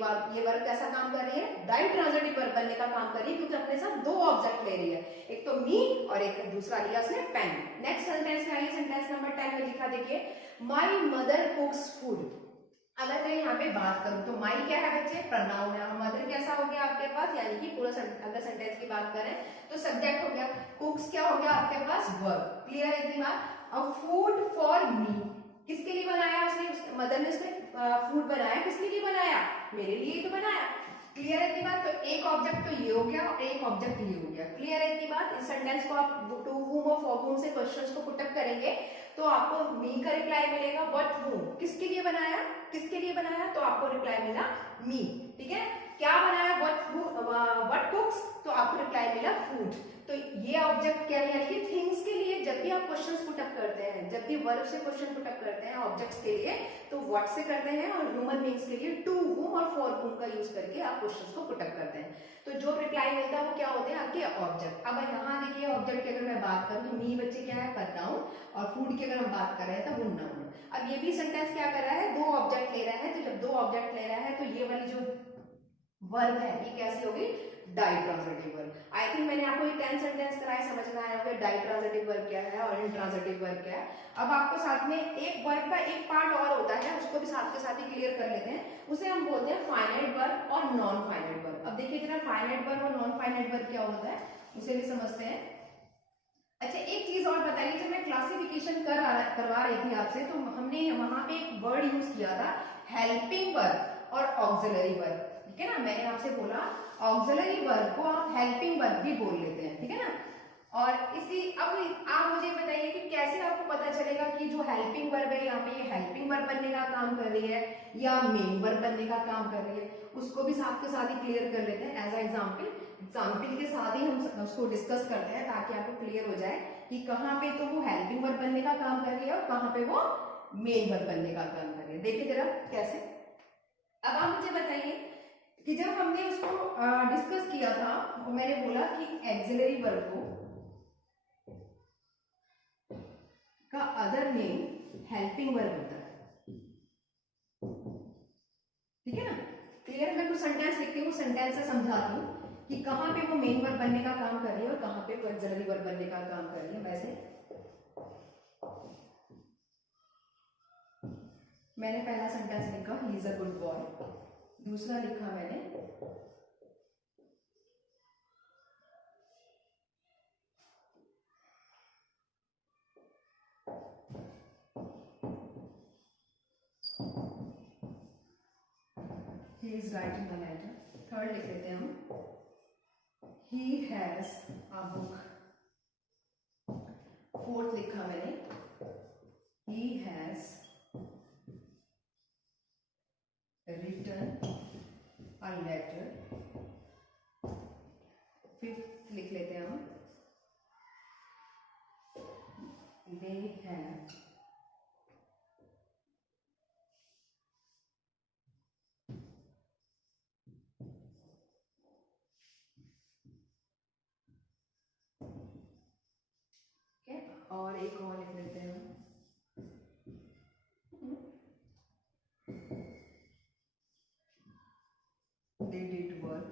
वर्ब कैसा काम कर रही है? डाई ट्रांजिटिव वर्ब बनने का काम कर रही है, क्योंकि अपने साथ दो ऑब्जेक्ट ले रही है, एक तो मी और एक दूसरा लिया उसने पेन। नेक्स्ट सेंटेंस में आइए, सेंटेंस नंबर 10 में लिखा देखिए, माई मदर कुक्स फूड। अगर मैं यहाँ पे बात करूं तो माई क्या है बच्चे? प्रोनाउन है। मदर कैसा हो गया आपके पास, यानी कि पूरा अगर सेंटेंस की बात करें तो सब्जेक्ट हो गया, कुक्स क्या हो गया आपके पास? वर्ब। क्लियर है इतनी बात? अब फूड फॉर मी, किसके लिए बनाया उसने? मदर ने उसने फूड बनाया, किसके लिए बनाया? मेरे लिए तो बनाया। क्लियर है इतनी बात? तो एक ऑब्जेक्ट तो ये हो गया और एक ऑब्जेक्ट ये हो गया। क्लियर है इतनी बात? इस सेंटेंस को आप टू whom और फॉर whom से क्वेश्चंस को पुट अप करेंगे तो आपको मी का रिप्लाई मिलेगा, व्हाट whom, किसके लिए बनाया, किसके लिए बनाया, तो आपको रिप्लाई मिला मी। ठीक है, क्या बनाया? व्हाट कुक्स, तो आपको रिप्लाई मिला फूड। तो ये ऑब्जेक्ट क्या है, यानी कि थिंग्स के लिए जब भी आप क्वेश्चंस पुट अप करते हैं, जब भी वर्ब से क्वेश्चन पुट अप करते हैं ऑब्जेक्ट्स के लिए, तो व्हाट से करते हैं, और ह्यूमन बीइंग्स के लिए टू whom और फॉर whom का यूज करके आप क्वेश्चंस को पुट अप करते हैं। तो जो रिप्लाई मिलता है वो क्या होते हैं? आपके ऑब्जेक्ट। अब यहाँ देखिए ऑब्जेक्ट की अगर मैं बात करूँ तो मी बच्चे क्या है? प्रोनाउन, और फूड की अगर हम बात कर रहे हैं तो वो नाउन। अब ये भी सेंटेंस क्या कर रहा है? दो ऑब्जेक्ट ले रहा है। तो जब दो ऑब्जेक्ट ले रहा है तो ये वाली जो वर्ब है ये कैसी होगी? Ditransitive verb. I think मैंने आपको ये 10 सेंटेंस कराए, समझ में आया होगा डाई ट्रांजिटिव वर्ब क्या है और इंट्रांजिटिव वर्ब क्या है। अब आपको साथ में एक वर्ब का एक पार्ट और होता है, उसको भी साथ के साथ ही क्लियर कर लेते हैं। उसे हम बोलते हैं फाइनाइट वर्ब और नॉन फाइनाइट वर्ब। अब देखिए जरा फाइनाइट वर्ब और नॉन फाइनाइट वर्ब क्या होता है, उसे भी समझते हैं। अच्छा, एक चीज और बताइए, जब मैं क्लासिफिकेशन करवा रही थी आपसे तो हमने वहां पे एक वर्ड यूज किया था, हेल्पिंग वर्ब और ऑक्सिलरी वर्ब। ठीक है ना, मैंने आपसे बोला ऑक्सिलरी वर्ब को आप हेल्पिंग वर्ब भी बोल लेते हैं। ठीक है ना, और इसी अब आप मुझे बताइए कि कैसे आपको पता चलेगा कि जो हेल्पिंग वर्ब है यहाँ पे ये हेल्पिंग वर्ब बनने का काम कर रही है या मेन वर्ब बनने का काम कर रही है, उसको भी साथ के साथ ही क्लियर कर लेते हैं। एज अ एग्जाम्पल के साथ ही हम उसको डिस्कस करते हैं ताकि आपको क्लियर हो जाए कि कहाँ पे तो वो हेल्पिंग वर्ब बनने का काम कर रही है और कहाँ पे वो मेन वर्ब बनने का काम कर रही है। देखिए जरा कैसे। अब आप मुझे बताइए कि जब हमने उसको डिस्कस किया था तो मैंने बोला कि एक्सिलरी वर्ब को का अदर नेम हेल्पिंग वर्ब होता है। ठीक है ना, क्लियर? मैं कुछ सेंटेंस लिखती हूँ, सेंटेंस से समझाती हूँ कि कहाँ पे वो मेन वर्ब बनने का काम कर रही है और कहाँ पे वो एक्सिलरी वर्ब बनने का काम कर रही है। वैसे मैंने पहला सेंटेंस लिखा he is a good boy, दूसरा लिखा मैंने he is writing a letter, third लिख लेते हैं हम he has a book, fourth लिखा मैंने he has written a letter, fifth लिख लेते हैं हम they have और एक और लिख लेते हैं they did work,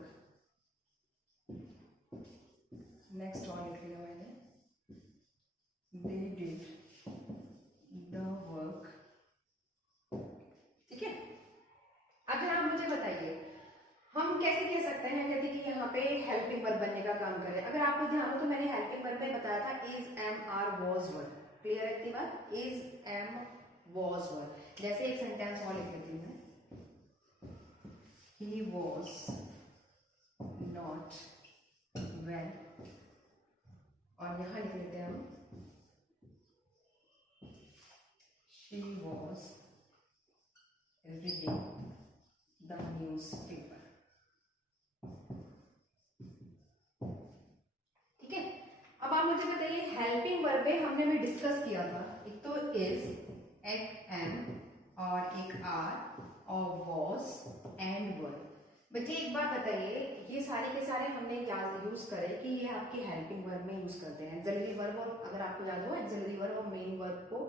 नेक्स्ट और लिख लिया मैंने they did the work। ठीक है, अब जरा आप मुझे बताइए हम कैसे कह सकते हैं यदि कि यहाँ पे हेल्पिंग वर्ब बनने का काम करे। अगर आपको ध्यान हो तो मैंने हेल्पिंग वर्ब में बताया था is am are was verb. Clear है इतनी बात? Is am was verb. जैसे एक सेंटेंस और लिख लेती हूँ, ही वॉज नॉट वेल, और यहाँ लिख लेते हैं हम she was reading the newspaper. ठीक है, अब आप मुझे बताइए हेल्पिंग वर्ब में हमने भी डिस्कस किया था, एक तो इज, एक एम और एक आर और वॉज एंड वर्ब। बच्चे एक बात बताइए, ये सारे के सारे हमने क्या यूज करे कि ये आपके हेल्पिंग वर्ब में यूज करते हैं। एक्सिलरी वर्ब, और अगर आपको याद हो एक्सिलरी वर्ब और मेन वर्ब को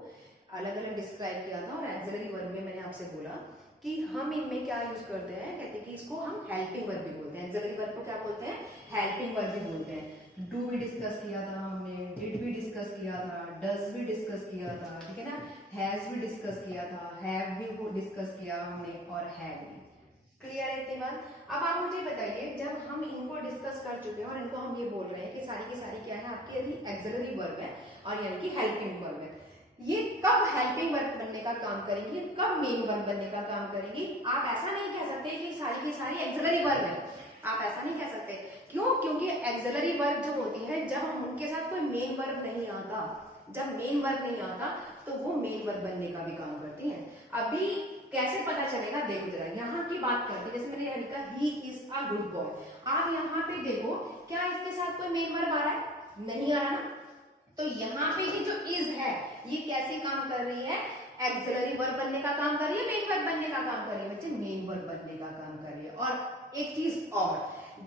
अलग अलग डिस्क्राइब किया था, और एक्सिलरी वर्ब में मैंने आपसे बोला कि हम इनमें क्या यूज करते हैं, कहते हैं कि इसको हम हेल्पिंग वर्ब भी बोलते हैं। ऑक्सिलरी वर्ब को क्या बोलते हैं, हेल्पिंग वर्ब भी बोलते हैं। डू भी डिस्कस किया था हमने, डिड भी डिस्कस किया था, डज भी डिस्कस किया था, ठीक है ना, हैज भी डिस्कस किया था, हैव भी डिस्कस किया हमने, और हैड भी। क्लियर है इतनी बात। अब आप मुझे बताइए, जब हम इनको डिस्कस कर चुके हैं और इनको हम ये बोल रहे हैं कि सारी की सारी क्या है आपकी ऑक्सिलरी वर्ब है और यानी कि हेल्पिंग वर्ब है, ये कब हेल्पिंग वर्ब बनने का काम करेंगी, कब मेन वर्ब बनने का काम करेंगी? आप ऐसा नहीं कह सकते कि सारी की सारी ऑक्सिलरी वर्ब है, आप ऐसा नहीं कह सकते। क्यों? क्योंकि ऑक्सिलरी वर्ब जो होती है, जब हम उनके साथ कोई मेन वर्ब नहीं आता, जब मेन वर्ब नहीं आता तो वो मेन वर्ब बनने का भी काम करती हैं। अभी कैसे पता चलेगा, देखो जरा, यहाँ की बात करते हैं, जैसे मैंने लिखा he is a good boy. आप यहाँ पे देखो, क्या इसके साथ कोई मेन वर्ब आ रहा है? नहीं आ रहा ना। तो यहाँ पे ये जो इज है, ये कैसे काम कर रही है? ऑक्सिलरी वर्ब बनने का काम कर रही है, मेन वर्ब बनने का काम कर रही है? बच्चे मेन वर्ब बनने का काम कर रही है। और एक चीज और,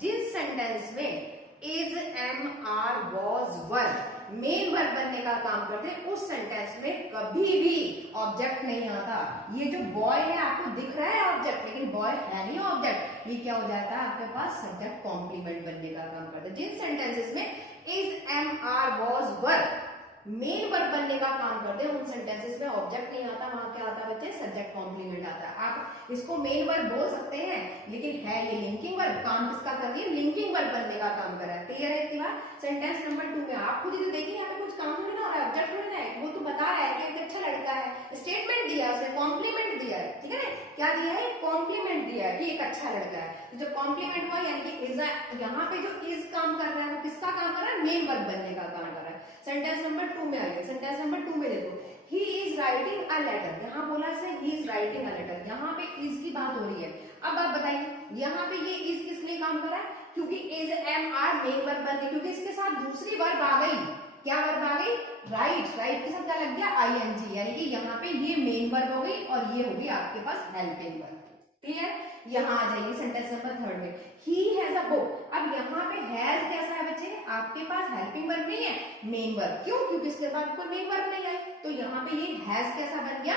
जिस सेंटेंस में is, am, are, was, were main verb बनने का काम करते हैं, उस सेंटेंस में कभी भी ऑब्जेक्ट नहीं आता। ये जो बॉय है आपको दिख रहा है ऑब्जेक्ट, लेकिन बॉय है नहीं ऑब्जेक्ट। ये क्या हो जाता है आपके पास? सब्जेक्ट कॉम्प्लीमेंट बनने का काम करता है। जिन सेंटेंसेस में is, am, are, was, were main verb बनने का काम करते हैं, उन सेंटेंसेस में ऑब्जेक्ट नहीं आता, वहां क्या आता है बच्चे? सब्जेक्ट कॉम्प्लीमेंट आता है। आप इसको मेन वर्ब बोल सकते हैं, लेकिन है ये लिंकिंग वर्ब। काम किसका कर रही है? लिंकिंग वर्ब बनने का काम कर रहा है। क्लियर है इतनी बात? सेंटेंस नंबर 2 में आप खुद ही देखिए, यहाँ पे कुछ काम नहीं हो रहा है, ऑब्जेक्ट नहीं है, वो तो बता रहा है कि एक अच्छा लड़का है, स्टेटमेंट दिया, उसने कॉम्प्लीमेंट दिया है, ठीक है ना, क्या दिया है? कॉम्प्लीमेंट दिया है कि एक अच्छा लड़का है। तो जो कॉम्प्लीमेंट हुआ यानी कि इज, यहाँ पे जो इज काम कर रहा है वो किसका काम कर रहा है? मेन वर्ब बनने का काम कर रहा है। सेंटेंस नंबर 2 में आइए, सेंटेंस नंबर 2 में देखो, he is writing a letter, यहाँ बोला है he is writing a letter, यहाँ पे इज की बात हो रही है। अब आप बताइए, यहाँ पे ये इज किस लिए काम कर रहा है? क्योंकि is, am, are main verb बन गई, क्योंकि इसके साथ दूसरी वर्ब आ गई। क्या वर्ब आ गई? राइट। राइट के साथ क्या लग गया? आईएनजी, यानी कि यहाँ पे ये मेन वर्ब हो गई और ये होगी आपके पास हेल्पिंग वर्ब। क्लियर? यहाँ आ जाइए सेंटेंस नंबर 3 में, ही हैज अ बुक। अब यहाँ पे हैज कैसा है बच्चे? आपके पास हेल्पिंग वर्ब नहीं है, मेन वर्ब। क्यों? क्योंकि इसके बाद कोई मेन वर्ब नहीं है, तो यहाँ पे ये हैज कैसा बन गया?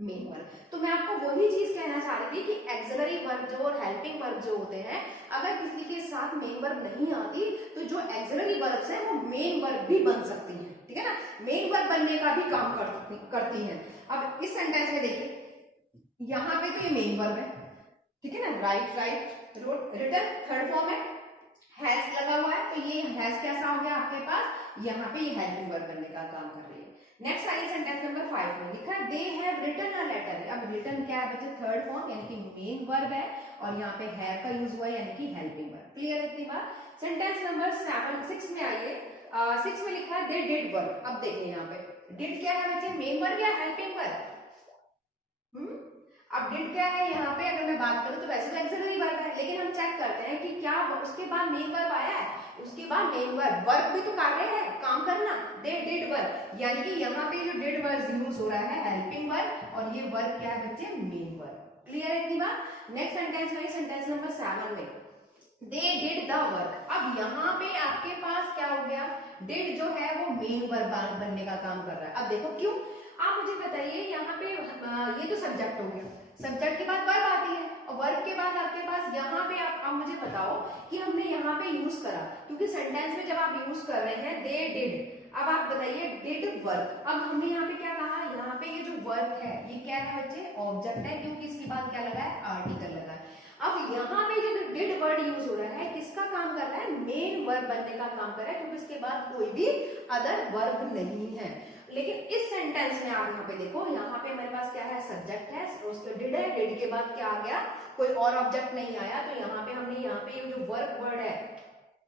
Main verb. तो मैं आपको वही चीज कहना चाह रही थी कि ऑक्सिलरी वर्ब जो और हेल्पिंग वर्ब जो होते हैं, अगर किसी के साथ मेन वर्ब नहीं आती तो जो ऑक्सिलरी वर्ब्स है वो मेन वर्ब भी बन सकती है, ठीक है ना, मेन वर्ब बनने का भी काम करती है। अब इस सेंटेंस में देखिए, यहाँ पे तो ये मेन वर्ब है, ठीक है ना, write, write, wrote, written third form है, हैज लगा हुआ है, तो ये हैज कैसा हो गया आपके पास? यहाँ पे ये हेल्पिंग वर्ब बनने का काम कर रही है। नेक्स्ट आइए सेंटेंस नंबर 5 में, लिखा है they have written a letter. अब रिटन क्या है बच्चे? थर्ड फॉर्म, यानी कि मेन वर्ब है और यहाँ पे हैव का यूज हुआ है, यानी कि हेल्पिंग वर्ब। क्लियर है इतनी बात? सेंटेंस नंबर 6 में आइए, 6 में लिखा है दे डिड वर्क। अब देखिए यहाँ पे डिड क्या है बच्चे? मेन वर्ब या हेल्पिंग वर्ब? अब डिड क्या है यहाँ पे? अगर मैं बात करूं तो वैसे तो ऑक्सिलरी वर्ब है, लेकिन हम चेक करते हैं कि क्या उसके बाद मेन वर्ब आया है, उसके बाद मेन वर्ब भी तो कार्य है, काम करना, दे डिड वर्ब, यानी कि यहाँ पे जो डिड वर्ब यूज हो रहा है हेल्पिंग वर्ब, और ये वर्ब क्या है बच्चे? Main verb. क्लियर है इतनी बात? नेक्स्ट सेंटेंस में, सेंटेंस नंबर 7 में, दे डिड द वर्क। अब यहाँ पे आपके पास क्या हो गया? डिड जो है वो मेन वर्ब बनने का काम कर रहा है। अब देखो क्यों, आप मुझे बताइए, यहाँ पे ये तो सब्जेक्ट हो गया, सब्जेक्ट के बाद वर्ब आती है, और वर्ब के बाद आपके पास यहाँ पे आप मुझे बताओ कि हमने यहाँ पे यूज करा, क्योंकि सेंटेंस में जब आप यूज कर रहे हैं दे डिड, अब आप बताइए डिड वर्क। अब हमने यहाँ पे क्या कहा? यहाँ पे ये जो वर्क है ये क्या है बच्चे? ऑब्जेक्ट है, क्योंकि इसके बाद क्या लगा है? आर्टिकल लगा है। अब यहाँ पे जो डिड वर्ड यूज हो रहा है किसका काम कर रहा है? मेन वर्ब बनने का काम कर रहा है, क्योंकि इसके बाद कोई भी अदर वर्ब नहीं है। लेकिन इस सेंटेंस में आप यहाँ पे देखो, यहाँ पे मेरे पास क्या है? सब्जेक्ट है, उसके डिड है, डिड के बाद क्या आ गया? कोई और ऑब्जेक्ट नहीं आया, तो यहाँ पे हमने यहाँ पे ये जो वर्क वर्ड है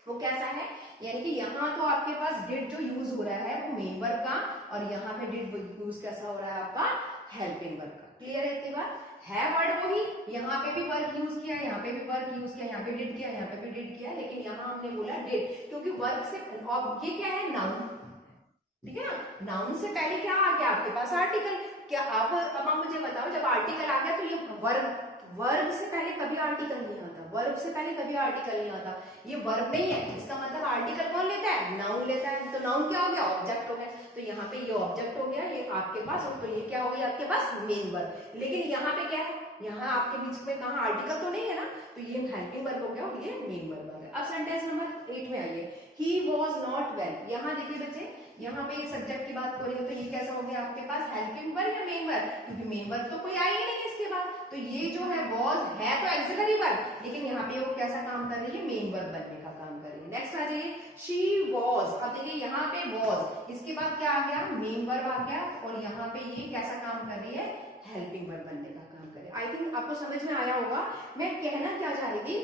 वो कैसा है? यानी कि यहाँ तो आपके पास डिड जो यूज हो रहा है वो मेन वर्ब का, और यहाँ पे डिड यूज कैसा हो रहा है आपका? हेल्पिंग वर्ब का। क्लियर है इतनी बात? है वर्ड वही, यहाँ पे भी वर्क यूज किया, यहाँ पे भी वर्क यूज किया, यहाँ पे डिड किया, यहाँ पे भी डिड किया, लेकिन यहाँ हमने बोला डिड, क्योंकि वर्क से, और ये क्या है? नाउन, ठीक है ना, नाउन से पहले क्या आ गया आपके पास? आर्टिकल। क्या अब आप मुझे बताओ, जब आर्टिकल आ गया तो ये वर्ब से पहले कभी आर्टिकल नहीं आता, वर्ब से पहले कभी आर्टिकल नहीं आता, ये वर्ब नहीं है, इसका मतलब आर्टिकल कौन लेता है? नाउन लेता है। तो नाउन क्या हो गया? ऑब्जेक्ट हो गया। तो यहाँ पे ये ऑब्जेक्ट हो गया, ये आपके पास, तो ये क्या हो गया आपके पास? Main verb. लेकिन यहाँ पे क्या है? यहाँ आपके बीच में कहाँ आर्टिकल तो नहीं है ना, तो ये हेल्पिंग वर्ब हो गया और ये मेन वर्ब हो गया। अब सेंटेंस नंबर 8 में आइए, ही वॉज नॉट वेल। यहाँ देखिए बच्चे, यहाँ पे सब्जेक्ट की बात करें तो ये कैसा हो गया आपके पास, हेल्पिंग वर्ब या मेन वर्ब, क्योंकि मेन वर्ब तो कोई आई ही नहीं इसके बाद, तो ये जो है वॉज है तो एक्सिलरी वर्ब, लेकिन यहाँ पे वो कैसा काम कर रही है, मेन वर्ब बनने का काम कर रही है। नेक्स्ट आ जाइए, शी वॉज। अब देखिए यहाँ पे वॉज, इसके बाद क्या आ गया, मेन वर्ब आ गया, और यहाँ पे ये कैसा काम कर रही है, हेल्पिंग वर्ब बनने का काम कर रही है। आई थिंक आपको समझ में आया होगा मैं कहना क्या चाह रही थी,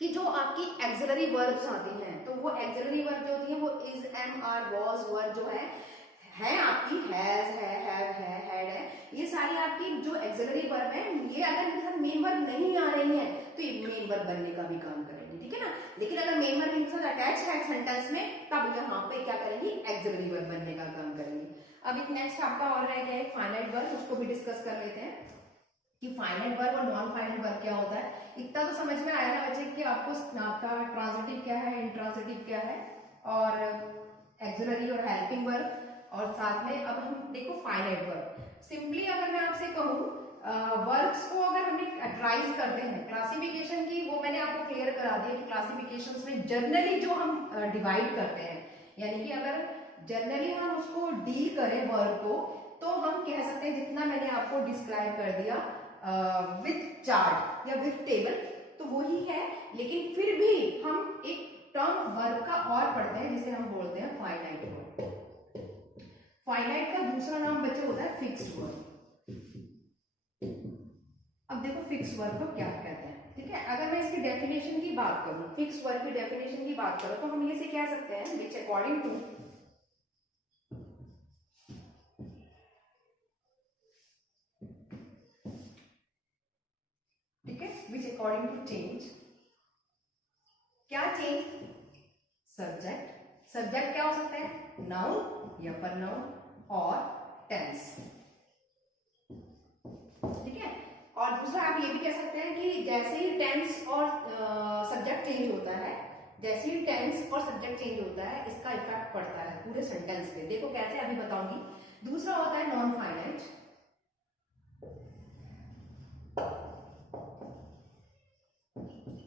कि जो आपकी एक्सिलरी वर्ब्स आती हैं, तो वो एक्सिलरी वर्ब जो होती है वो इज, एम, आर, वॉज, वर जो है आपकी, हैज है, हैव है, हैड है, ये सारी आपकी जो एक्सिलरी वर्ब है, ये अगर इनके साथ मेन वर्ब नहीं आ रही है तो ये मेन वर्ब बनने का भी काम करेंगी, ठीक है ना। लेकिन अगर मेन वर्ब इनके साथ अटैच है सेंटेंस में, तब यहाँ पे क्या करेंगी, एक्सिलरी वर्ब बनने का काम करेंगी। अब एक नेक्स्ट आपका और रह गया है फाइनाइट वर्ब, उसको भी डिस्कस कर लेते हैं कि फाइनाइट वर्ब और नॉन फाइनाइट वर्ब क्या होता है। इतना तो समझ में आया ना बच्चे कि आपको आपका ट्रांजिटिव क्या है, इंट्रांजिटिव क्या है, और एक्सिलरी और हेल्पिंग वर्ब, और साथ में अब हम देखो फाइनाइट वर्ब। सिंपली अगर मैं आपसे कहूँ वर्ब्स को अगर हम कैटेगराइज करते हैं, क्लासिफिकेशन की वो मैंने आपको क्लियर करा दिया कि क्लासिफिकेशंस में जनरली जो हम डिवाइड करते हैं, यानी कि अगर जनरली हम उसको डील करें वर्ब को, तो हम कह सकते हैं जितना मैंने आपको डिस्क्राइब कर दिया विथ चार्ट या विथ टेबल, तो वही है, लेकिन फिर भी हम एक टर्म वर्ब का और पढ़ते हैं जिसे हम बोलते हैं फाइनाइट वर्ब। फाइनाइट का दूसरा नाम बच्चे होता है फिक्स्ड वर्ब। अब देखो फिक्स्ड वर्ब को क्या कहते हैं, ठीक है। अगर मैं इसकी डेफिनेशन की बात करूं, फिक्स्ड वर्ब की डेफिनेशन की बात करूं, तो हम ये से कह सकते हैं विच अकॉर्डिंग टू, ठीक है, विच अकॉर्डिंग टू चेंज, क्या चेंज, सब्जेक्ट, सब्जेक्ट क्या हो सकता है, नाउन या प्रनाउन और टेंस, ठीक है। और दूसरा आप ये भी कह सकते हैं कि जैसे ही टेंस और सब्जेक्ट चेंज होता है, जैसे ही टेंस और सब्जेक्ट चेंज होता है, इसका इफेक्ट पड़ता है पूरे सेंटेंस पे। देखो कैसे, अभी बताऊंगी। दूसरा होता है नॉन फाइनाइट।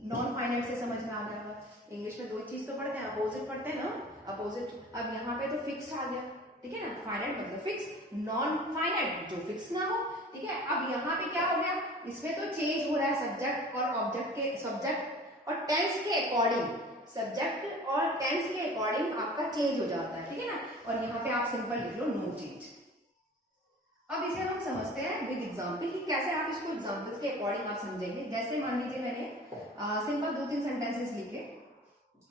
नॉन फाइनाइट से समझ में आ गया होगा, इंग्लिश में दो चीज तो पढ़ते हैं, अपोजिट पढ़ते हैं ना, अपोजिट। अब यहाँ पे तो फिक्स आ गया, ठीक है ना, फाइनाइट मतलब फिक्स, नॉन फाइनाइट जो फिक्स ना हो, ठीक है। अब यहाँ पे क्या हो गया, इसमें तो चेंज हो रहा है सब्जेक्ट और ऑब्जेक्ट के, सब्जेक्ट और टेंस के अकॉर्डिंग, सब्जेक्ट और टेंस के अकॉर्डिंग आपका चेंज हो जाता है, ठीक है ना। और यहाँ पे आप सिंपल लिख लो नो चेंज। अब इसे हम समझते हैं विद एग्जांपल कि कैसे आप इसको एग्जांपल्स के अकॉर्डिंग आप समझेंगे। जैसे मान लीजिए मैंने सिंपल 2-3 सेंटेंसेस लिखे,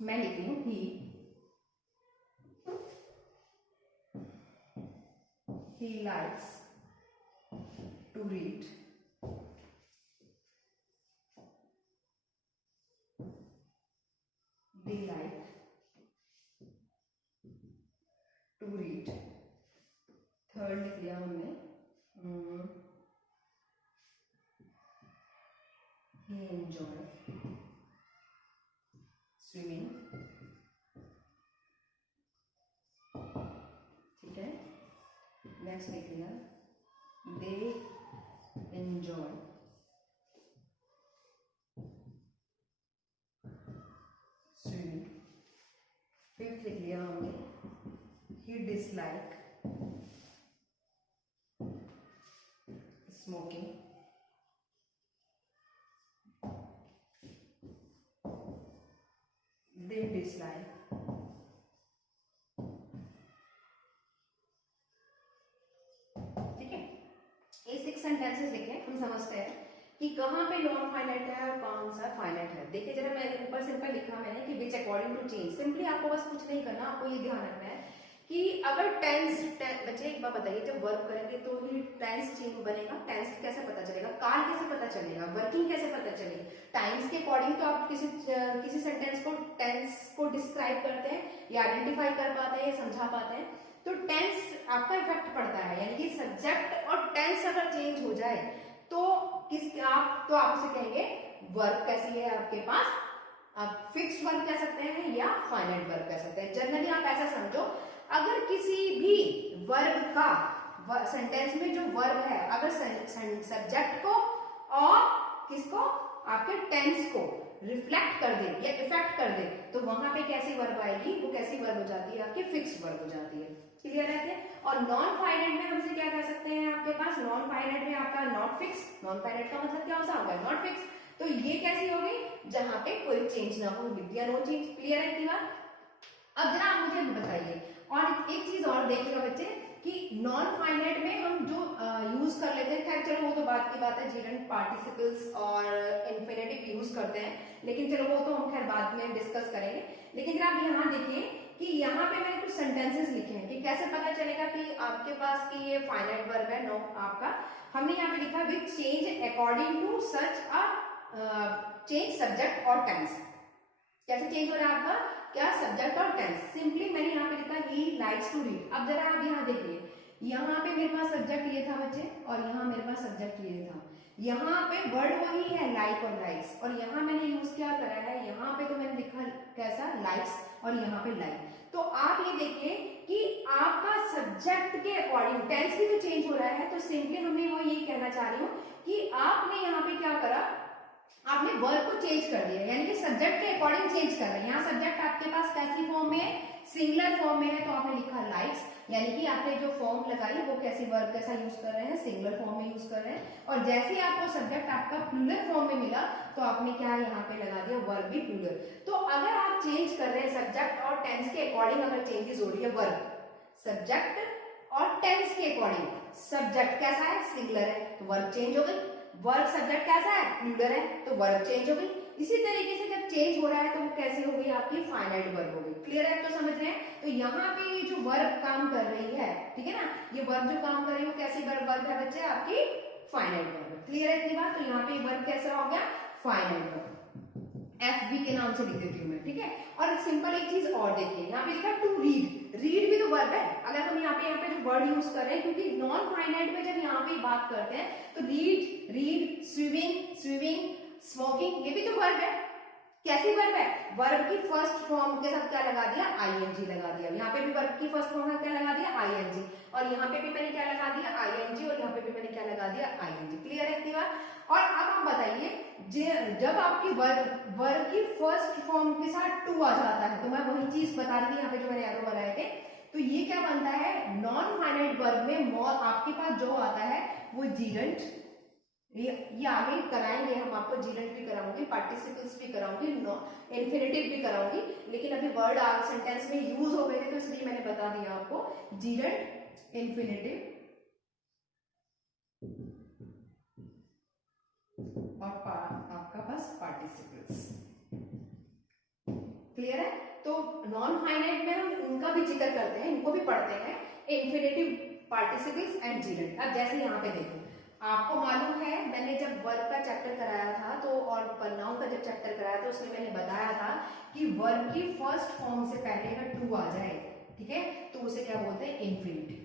मैं लिख रही हूँ he likes to read, they like to read। Third लिख लिया हमने, he enjoy swimming, ठीक है। नेक्स्ट लिख लिया they enjoy swimming। फिफ्थ लिख लिया हमने he dislike smoking, they dislike sentences लिखे, हम समझते हैं कि कहाँ पे नॉन फाइनाइट है और कौन सा फाइनाइट है। देखिए जरा मैंने ऊपर सिंपल लिखा मैंने कि which according to change. Simply आपको बस कुछ नहीं करना, आपको ये ध्यान रखना है कि अगर टेंस, बच्चे एक बार बताइए, जब वर्क करेंगे तो ही टेंस चेंज बनेगा। टेंस कैसे पता चलेगा, काल कैसे पता चलेगा, वर्किंग कैसे पता चलेगी, टाइम्स के अकॉर्डिंग तो आप किसी सेंटेंस को, टेंस को डिस्क्राइब करते हैं या आइडेंटिफाई कर पाते हैं या समझा पाते हैं। तो टेंस आपका इफेक्ट पड़ता है, यानी कि सब्जेक्ट और टेंस अगर चेंज हो जाए तो आप उसे कहेंगे वर्ब कैसी है आपके पास, आप फिक्स्ड वर्ब कह सकते हैं या फाइनाइट वर्ब कह सकते हैं। जनरली आप ऐसा समझो, अगर किसी भी वर्ब का सेंटेंस में जो वर्ब है, अगर सब्जेक्ट को और किसको, आपके टेंस को रिफ्लेक्ट कर दे या इफेक्ट कर दे, तो वहां पे कैसी वर्ब आएगी, वो कैसी वर्ब हो जाती है, आपकी फिक्स वर्ब हो जाती है। क्लियर है? और नॉन फाइनाइट में हमसे क्या कह सकते हैं, आपके पास नॉन फाइनाइट में आपका नॉट फिक्स, नॉन फाइनाइट का मतलब क्या होता है, नॉट फिक्स, तो ये कैसी हो गई, जहां पे कोई चेंज ना हो, विद या नो चेंज। क्लियर है इतनी बात? अब जरा आप मुझे बताइए, और एक चीज और देखिएगा बच्चे कि नॉन फाइनाइट में हम जो यूज कर लेते हैं, खैर चलो वो तो बात की बात है, जीरेंट पार्टिसिपल्स और इन्फिनेटिव यूज करते हैं, लेकिन चलो वो तो हम खैर बाद में डिस्कस करेंगे। लेकिन जरा आप यहाँ देखिए कि यहाँ पे मैंने कुछ सेंटेंसेस लिखे हैं कि कैसे पता चलेगा कि आपके पास कि ये फाइनाइट वर्ब है, नो आपका, हमने यहाँ पे लिखा with change according to such a change subject और टेंस। कैसे चेंज हो रहा है आपका, क्या, सब्जेक्ट और टेंस। सिंपली मैंने यहाँ पे लिखा ही लाइक्स टू रीड। अब जरा आप यहाँ देखिए, यहाँ पे मेरे पास सब्जेक्ट ये था बच्चे, और यहाँ मेरे पास सब्जेक्ट ये था, यहाँ पे वर्ड वही है लाइक और लाइक्स, और यहाँ मैंने यूज क्या करा है, यहाँ पे तो मैंने लिखा कैसा, लाइक्स, और यहाँ पे लाइक। तो आप ये देखिए कि आपका सब्जेक्ट के अकॉर्डिंग टेंस भी तो चेंज हो रहा है, तो सिंपली हमें वो ये कहना चाह रही हूँ कि आपने यहाँ पे क्या करा, आपने वर्ब को चेंज कर दिया, यानी कि सब्जेक्ट के अकॉर्डिंग चेंज कर रहे हैं। यहाँ सब्जेक्ट आपके पास कैसी फॉर्म में है, सिंगुलर फॉर्म में है, तो आपने लिखा लाइक्स, यानी कि आपने जो फॉर्म लगाई वो कैसी वर्ब कैसा यूज कर रहे हैं, सिंगुलर फॉर्म में यूज कर रहे हैं। और जैसे ही आपको सब्जेक्ट आपका प्लूरल फॉर्म में मिला, तो आपने क्या यहाँ पे लगा दिया, वर्ब भी प्लूरल। तो अगर आप चेंज कर रहे हैं सब्जेक्ट और टेंस के अकॉर्डिंग, अगर चेंजेस हो रही है वर्ब सब्जेक्ट और टेंस के अकॉर्डिंग, सब्जेक्ट कैसा है, सिंगुलर है, तो वर्ब चेंज हो गई, वर्ब सब्जेक्ट कैसा है, प्लूरल है, तो वर्ब चेंज हो गई। इसी तरीके से जब चेंज हो रहा है तो वो कैसे हो गई, आपकी फाइनाइट वर्ब हो गई। क्लियर है, तो समझ रहे हैं? तो यहाँ पे ये जो वर्ब काम कर रही है, ठीक है ना, ये वर्ब जो काम कर रही है वो कैसी वर्ब है बच्चे, आपकी फाइनाइट वर्ब। क्लियर है इतनी बात? तो यहाँ पे वर्ब कैसा हो गया, फाइनाइट वर्ब, FV के नाम से लिख देती हूँ मैं, ठीक है। और सिंपल एक चीज और देखिए, यहाँ पे लिखा टू रीड, रीड भी तो वर्ब है। अगर हम यहाँ पे जो वर्ड यूज कर रहे हैं, क्योंकि नॉन फाइनाइट में जब यहाँ पे बात करते हैं तो read, read, swimming, swimming, smoking, ये भी तो वर्ब है। कैसी वर्ब है, वर्ब की फर्स्ट फॉर्म के साथ क्या लगा दिया, ING लगा दिया। यहाँ पे भी वर्ब की फर्स्ट फॉर्म में क्या लगा दिया, ING, और यहाँ पे भी मैंने क्या लगा दिया, ING, और यहाँ पे भी मैंने क्या लगा दिया, ING। क्लियर है इतनी बात? और अब आप बताइए, जब आपकी वर्ब की फर्स्ट फॉर्म के साथ टू आ जाता है, तो मैं वही चीज बता रही थी यहाँ पे जो मैंने एरो बनाए थे, तो ये क्या बनता है, नॉन फाइनाइट वर्ब में आपके पास जो आता है वो जीरेंट, ये आगे कराएंगे हम आपको, जीरेंट भी कराऊंगी, पार्टिसिपल्स भी कराऊंगी, इन्फिनेटिव भी कराऊंगी, लेकिन अभी वर्ड सेंटेंस में यूज हो गए थे तो इसलिए मैंने बता दिया आपको, जीरेंट, इन्फिनेटिव और आपका पास पार्टिसिपल्स। क्लियर है? तो नॉन फाइनाइट में हम इनका भी जिक्र करते हैं, इनको भी पढ़ते हैं, इन्फिनेटिव, पार्टिसिपल्स एंड जीरेंट। अब जैसे यहाँ पे देखो, आपको मालूम है मैंने जब वर्ब का चैप्टर कराया था तो, और प्रोनाउन का जब चैप्टर कराया था उसमें मैंने बताया था कि वर्ब की फर्स्ट फॉर्म से पहले अगर टू आ जाए, ठीक है, तो उसे क्या बोलते हैं, इन्फिनेटिव।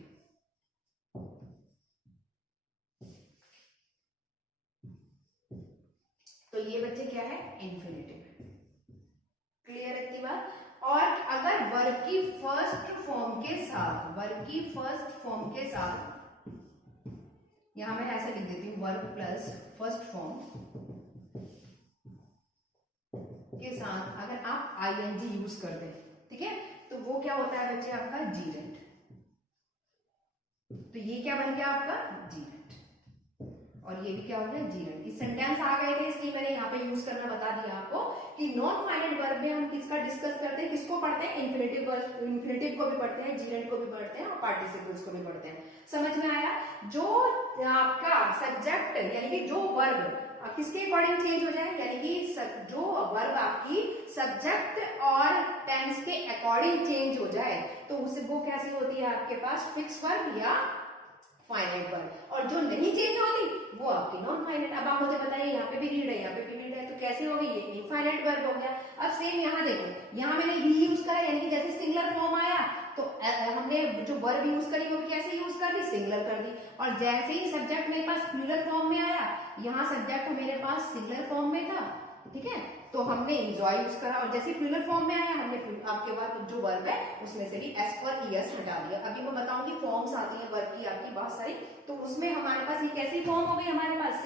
तो ये बच्चे क्या है, इन्फिनेटिव। क्लियर है इतनी बात? और अगर वर्ब की फर्स्ट फॉर्म के साथ, वर्ब की फर्स्ट फॉर्म के साथ, यहां मैं ऐसे लिख देती हूं, वर्ब प्लस फर्स्ट फॉर्म के साथ अगर आप ING यूज करते हैं, ठीक है, तो वो क्या होता है बच्चे, आपका जीरेंट। तो ये क्या बन गया आपका, जीरेंट, और ये भी क्या हो गया, जीरेंट। इस सेंटेंस आ गए थे इसलिए मैंने यहाँ पे यूज करना बता दिया आपको कि नॉन फाइनाइट वर्ब में हम किसका डिस्कस करते हैं, किसको पढ़ते हैं, इन्फिनेटिव को भी पढ़ते हैं, जीरेंट को भी पढ़ते हैं, और पार्टिसिपल्स को भी पढ़ते हैं। समझ में आया? जो आपका सब्जेक्ट यानी कि जो वर्ब किसके अकॉर्डिंग चेंज हो जाए, यानी कि जो वर्ब आपकी सब्जेक्ट और टेंस के अकॉर्डिंग चेंज हो जाए, तो उससे वो कैसी होती है आपके पास, फिक्स वर्ब या फाइनाइट वर्ब। और जो नहीं चेंज होती वो आपकी नॉन फाइनाइट। अब आप मुझे बताइए, यहाँ पे भी रीड है, यहाँ पे भी रीड है, तो कैसे होगी, ये इनफाइनाइट वर्ब हो गया। अब सेम यहाँ देखो, यहाँ मैंने री यूज करा, यानी कि जैसे सिंगुलर फॉर्म आया तो हमने जो वर्ब यूज करी वो कैसे यूज कर दी, सिंगुलर कर दी। और जैसे ही सब्जेक्ट मेरे पास प्लूरल फॉर्म में आया, यहाँ सब्जेक्ट मेरे पास सिंगुलर फॉर्म में था, ठीक है, तो हमने एंजॉय यूज करा, और जैसे प्लूरल फॉर्म में आया हमने आपके पास जो वर्ब है उसमें से भी एस और ईएस हटा दिया। अभी मैं बताऊंगी फॉर्म्स आती है वर्ब की आपकी बहुत सारी, तो उसमें हमारे पास ये कैसी फॉर्म हो गई, हमारे पास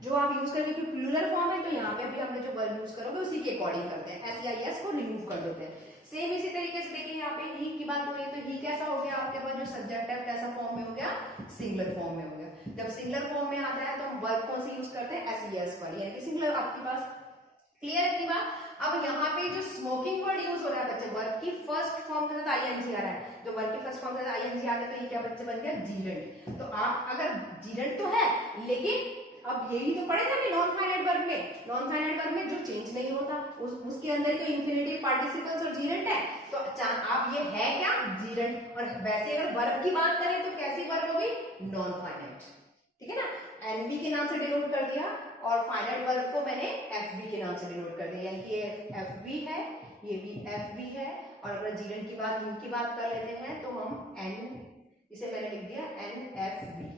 जो आप यूज करेंगे, क्योंकि प्लूरल फॉर्म है तो यहाँ पे भी हमने जो वर्ब यूज करोगे उसी के अकॉर्डिंग करते हैं, एस या एस को रिमूव कर देते हैं। सेम इसी तरीके से देखिए यहाँ पे ही की बात हो रही है, तो ही कैसा हो गया आपके पास जो सब्जेक्ट है कैसा फॉर्म में हो गया, सिंगुलर फॉर्म में हो गया। जब सिंगुलर फॉर्म में आता है तो हम वर्ब कौन सी यूज करते हैं, एस या एस वाली, यानी कि सिंगुलर आपके पास। क्लियर है की बात। अब यहाँ पे जो स्मोकिंग वर्ड यूज हो रहा है बच्चे, वर्ब की फर्स्ट फॉर्म के साथ आईएनजी आ रहा है, जो वर्ब की फर्स्ट फॉर्म के साथ आईएनजी आ गया तो ये क्या बच्चे बन गया, जीरेंट। तो आप अगर जीरेंट तो है, लेकिन अब यही तो पढ़े थे अभी नॉन फाइनाइट वर्ब में, नॉन फाइनाइट वर्ब में जो चेंज नहीं होता उसके अंदर तो इंफिनिटिव पार्टिसिपल्स और जीरेंट है, तो आप ये है क्या, जीरेंट। और वैसे अगर वर्ब की बात करें तो कैसी वर्ब होगी, नॉन फाइनाइट, ठीक है ना, एनवी के नाम से डिनोट कर दिया, और फाइनाइट वर्ब को मैंने एफवी के नाम से डिनोट कर दिया, यानी कि ये एफवी है, ये भी एफवी है। और अगर जीरेंट की बात, यू की बात कर लेते हैं तो हम एन, इसे मैंने लिख दिया एनएफवी,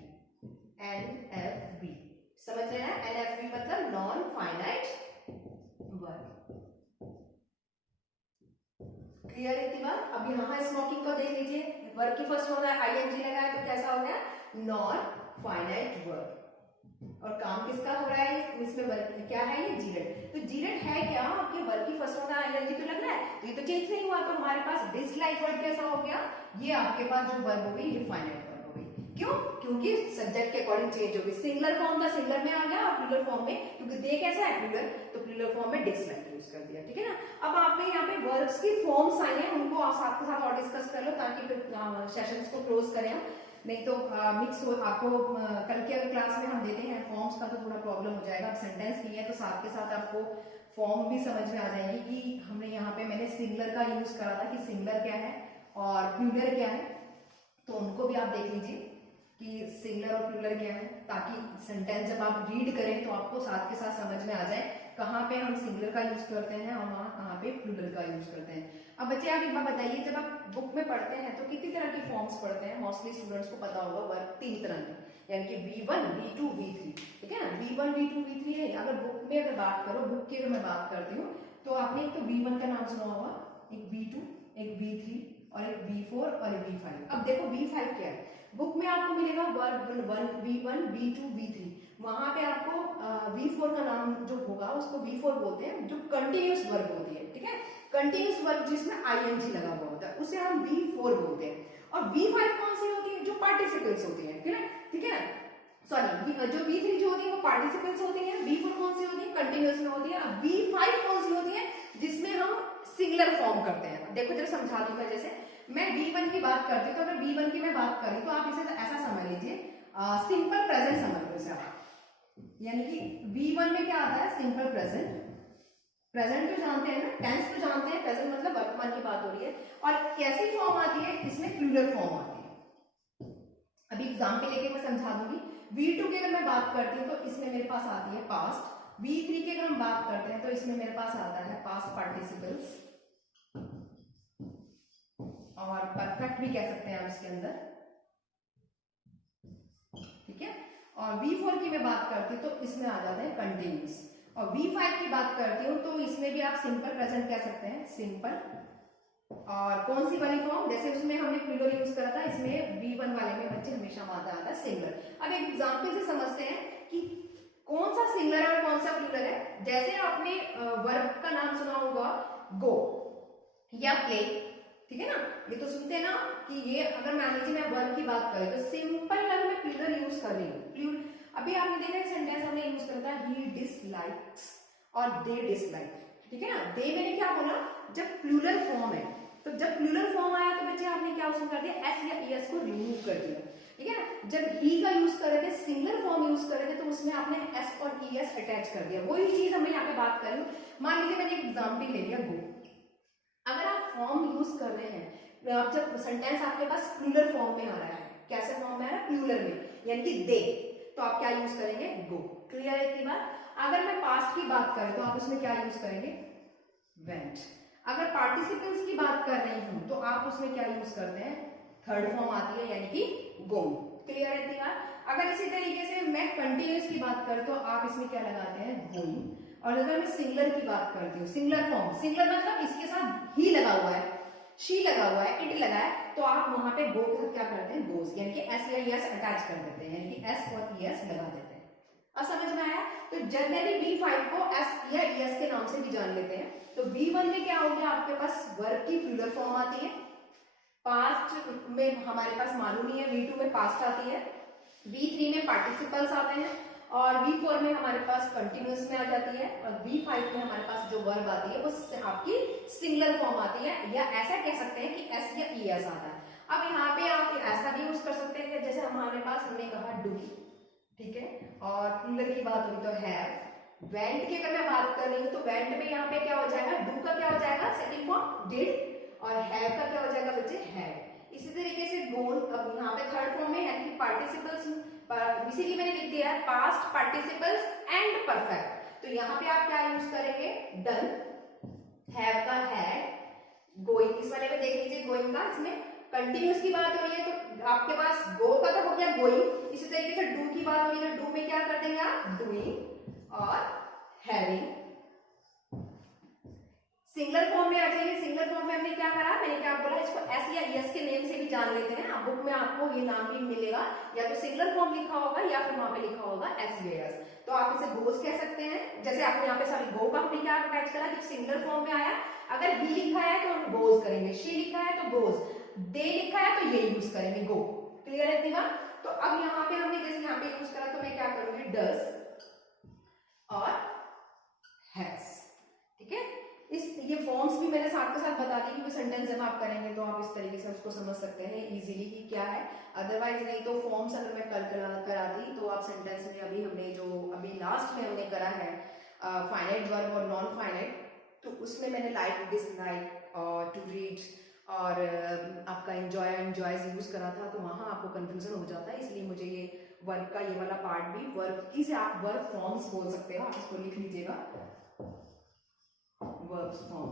एनएफवी, समझ रहे हैं, एनएफवी मतलब नॉन फाइनाइट वर्ब। क्लियर है इतनी बात। अब यहाँ स्मोकिंग को देख लीजिए, वर्ब की फर्स्ट फॉर्म है आईएनजी लगा है तो कैसा हो गया, नॉन फाइनाइट वर्ब। और काम किसका हो रहा है, इसमें वर्ब क्या है, ये जीरेंट। तो जीरेंट है क्या, आपके वर्ब की फर्स्ट फॉर्म आईएनजी तो लग रहा है, तो ये तो चेंज नहीं हुआ, तो हमारे पास डिसलाइक वर्ड कैसा हो गया, ये आपके पास जो वर्ब हो गई ये फाइनाइट वर्ब हो गई। क्यों, क्योंकि सब्जेक्ट के अकॉर्डिंग चेंज हो गई, सिंगुलर फॉर्म था सिंगुलर में आ गया, और प्लूरल फॉर्म में, क्योंकि दे कैसा है प्लूरल, तो प्लूरल फॉर्म में डिसलाइक यूज कर दिया, ठीक है ना। अब आपने यहाँ पे वर्ब्स की फॉर्म्स आई हैं, उनको आप साथ के साथ और डिस्कस कर लो, ताकि फिर सेशंस को क्लोज करें, नहीं तो मिक्स हो। आपको कल की अगर क्लास में हम देते हैं फॉर्म्स का तो थोड़ा प्रॉब्लम हो जाएगा, अब सेंटेंस नहीं है तो साथ के साथ आपको फॉर्म भी समझ में आ जाएगी कि हमने यहाँ पे मैंने सिंगुलर का यूज करा था कि सिंगुलर क्या है और प्लूरल क्या है, तो उनको भी आप देख लीजिए कि सिंगुलर और प्लूरल क्या है, ताकि सेंटेंस जब आप रीड करें तो आपको साथ के साथ समझ में आ जाए कहाँ पे हम सिंगुलर का यूज करते हैं और वहाँ कहाँ पे प्लूरल का यूज करते हैं। अब बच्चे आप एक बात बताइए, जब आप बुक में पढ़ते हैं तो कितनी तरह की फॉर्म्स पढ़ते हैं, मोस्टली स्टूडेंट्स को पता होगा वर्ब 3 तरह की, यानी कि V1, V2, V3, ठीक है ना, V1, V2, V3 है। अगर बुक में अगर बात करो, बुक की अगर मैं बात करती हूँ तो आपने एक तो V1 का नाम सुना होगा, एक V2, एक V3 और एक V4 और एक V5। अब देखो V5 क्या है, बुक में आपको मिलेगा वर्ब V1, V2, V3, वहां पे आपको V4 का नाम जो होगा उसको V4 बोलते हैं, जो कंटिन्यूस वर्ब होती है, ठीक है, कंटिन्यूस वर्ब जिसमें आईएनजी लगा हुआ होता है उसे हम V4 बोलते हैं। और V5 कौन सी होती है, जो पार्टिसिपल्स होती है, ठीक है ना, सॉरी जो V3 जो होती है वो पार्टिसिपल्स होती है, V4 कौन सी होती है, कंटिन्यूस में होती है। अब V5 कौन सी होती है, जिसमें हम सिंगुलर फॉर्म करते हैं। देखो जरा समझा दूंगा, जैसे मैं V1 की बात करती हूँ तो अगर V1 की मैं बात करी तो आप इसे ऐसा समझ लीजिए, सिंपल प्रेजेंट समझ लो इसे आप, यानी कि V1 में क्या आता है, सिंपल प्रेजेंट, प्रेजेंट तो जानते हैं ना, टेंस तो जानते हैं, प्रेजेंट मतलब वर्तमान की बात हो रही है, और कैसी फॉर्म आती है, इसमें प्लूरल फॉर्म आती है। अभी एग्जाम्पल लेके मैं समझा दूंगी। V2 की अगर मैं बात करती हूँ तो इसमें मेरे पास आती है पास्ट, V3 की अगर हम बात करते हैं तो इसमें मेरे पास आता है पास्ट पार्टिसिपल्स, और परफेक्ट भी कह सकते हैं आप इसके अंदर, ठीक है। और V4 की मैं बात करती हूँ तो इसमें आ जाता है कंटिन्यूस, और V5 की बात करती हूँ तो इसमें भी आप सिंपल प्रेजेंट कह सकते हैं, सिंपल, और कौन सी वाली फॉर्म, जैसे उसमें हमने प्लूरल यूज करा था, इसमें V1 वाले में बच्चे हमेशा आता है सिंगुलर। अब एक एग्जांपल से समझते हैं कि कौन सा सिंगुलर है और कौन सा प्लूरल है। जैसे आपने वर्ब का नाम सुना होगा गो या प्ले, ठीक है ना, ये तो सुनते हैं ना कि ये, अगर मान लीजिए मैं वर्ब की बात करें तो सिंपल अगर मैं प्लूरल यूज कर रही हूँ, अभी आपने देखा है सेंटेंस हमने यूज करा था ही डिसलाइक्स और दे डिसलाइक, ठीक है ना, दे मैंने क्या बोला, जब प्लूरल फॉर्म है, तो जब प्लूरल फॉर्म आया तो बच्चे आपने क्या उसमें कर दिया, एस या ईएस को रिमूव कर दिया, ठीक है ना। जब ही का यूज कर रहे थे, सिंगुलर फॉर्म यूज कर रहे थे, तो उसमें आपने एस और ईएस अटैच कर दिया। वही चीज हमें यहाँ पे बात कर रही हूँ। मान लीजिए मैंने एक एग्जाम्पल ले लिया गो, अगर आप फॉर्म यूज कर रहे हैं, आप जब सेंटेंस आपके पास प्लूरल फॉर्म में आ रहा है, कैसे फॉर्म में आ रहा है, प्लूरल में, यानी कि दे, तो आप क्या यूज करेंगे, गो। क्लियर है इतनी बात। अगर मैं पास्ट की बात करें तो आप उसमें क्या यूज करेंगे, वेंट। अगर पार्टिसिपल्स की बात कर रही हूं तो आप उसमें क्या यूज करते हैं, थर्ड फॉर्म आती है, यानी कि गो। क्लियर है इतनी बात। अगर इसी तरीके से मैं कंटिन्यूस की बात करूं तो आप इसमें क्या लगाते हैं, गोइंग। और अगर मैं सिंगुलर की बात करती हूँ, सिंगुलर फॉर्म, सिंगुलर मतलब इसके साथ ही लगा हुआ है, शी लगा हुआ है, इट लगा है, तो आप वहां पे गो के साथ क्या करते हैं, गोज, यानी कि एस या एस अटैच कर देते हैं, यानी कि एस और ईएस लगा देते हैं। अब समझ में आया? तो जनरली V5 को S या ES के नाम से भी जान लेते हैं। तो V1 में क्या हो गया, आपके पास वर्ब की प्लूरल फॉर्म आती है, पास्ट में हमारे पास मालूम ही है, V2 में पास्ट आती है, V3 में पार्टिसिपल्स आते हैं, और V4 में हमारे पास कंटिन्यूअस में आ जाती है, और V5 में हमारे पास जो वर्ब आती है वो आपकी सिंगुलर फॉर्म आती है, या ऐसा कह सकते हैं कि S या ES आता है। अब यहाँ पे आप ऐसा भी यूज कर सकते हैं कि जैसे हमारे पास हमने कहा डू, ठीक है, और प्लूरल की बात हुई तो हैव। वेंट की अगर मैं बात कर रही हूँ तो वेंट में यहाँ पे क्या हो जाएगा, डू का क्या हो जाएगा सेकंड फॉर्म डिड, और हैव का क्या हो जाएगा बच्चे हैड। इसी तरीके से गोन, अब यहाँ पे थर्ड फॉर्म में यानी कि पार्टिसिपल्स, इसीलिए मैंने लिख दिया है पास्ट पार्टिसिपल्स एंड परफेक्ट। तो यहाँ पे आप क्या यूज करेंगे, डन, हैव का हैड, गोइंग, इस वाले में देख लीजिए गोइंग का, इसमें कंटिन्यूअस की बात हो रही है तो आपके पास गो का तो हो गया गोइंग, इसी तरीके से डू की बात हो रही है तो डू में क्या कर देंगे आप, डूइंग, और हैविंग। सिंगुलर फॉर्म में आ जाइए, सिंगुलर फॉर्म में हमने क्या करा, मैंने क्या बोला, इसको एस या एस के नेम से भी जान लेते हैं। आप बुक में आपको ये नाम भी मिलेगा, या तो सिंगुलर फॉर्म लिखा होगा या फिर वहां पे लिखा होगा एस या एस। तो आप इसे गोज कह सकते हैं, जैसे आपको यहाँ पे सॉरी गो का हमने क्या अटैच करा, जब सिंगुलर फॉर्म में आया, अगर बी लिखा है तो हम गोज करेंगे, शी लिखा है तो गोज, दे लिखा है तो ये यूज करेंगे गो। क्लियर है इतनी बात? तो अब यहाँ पे हमने जैसे यहाँ पे यूज करा तो मैं क्या करूंगी, डज और हैज, ठीक है। इस ये फॉर्म्स भी मैंने साथ के साथ बता दी, क्योंकि सेंटेंस जब आप करेंगे तो आप इस तरीके से उसको समझ सकते हैं इजीली कि क्या है। अदरवाइज नहीं तो फॉर्म्स अगर मैं कराती तो आप सेंटेंस में, अभी हमने जो अभी लास्ट में हमने करा है फाइनाइट वर्ब और नॉन फाइनाइट, तो उसमें मैंने लाइक, डिसलाइक और टू रीड और आपका एंजॉय एंजॉयज यूज करा था, तो वहां आपको कंफ्यूजन हो जाता है, इसलिए मुझे ये वर्ब का ये वाला पार्ट भी, वर्ब की से आप वर्ब फॉर्म्स बोल सकते हो, आप इसको लिख लीजिएगा, वर्ब्स फॉर्म।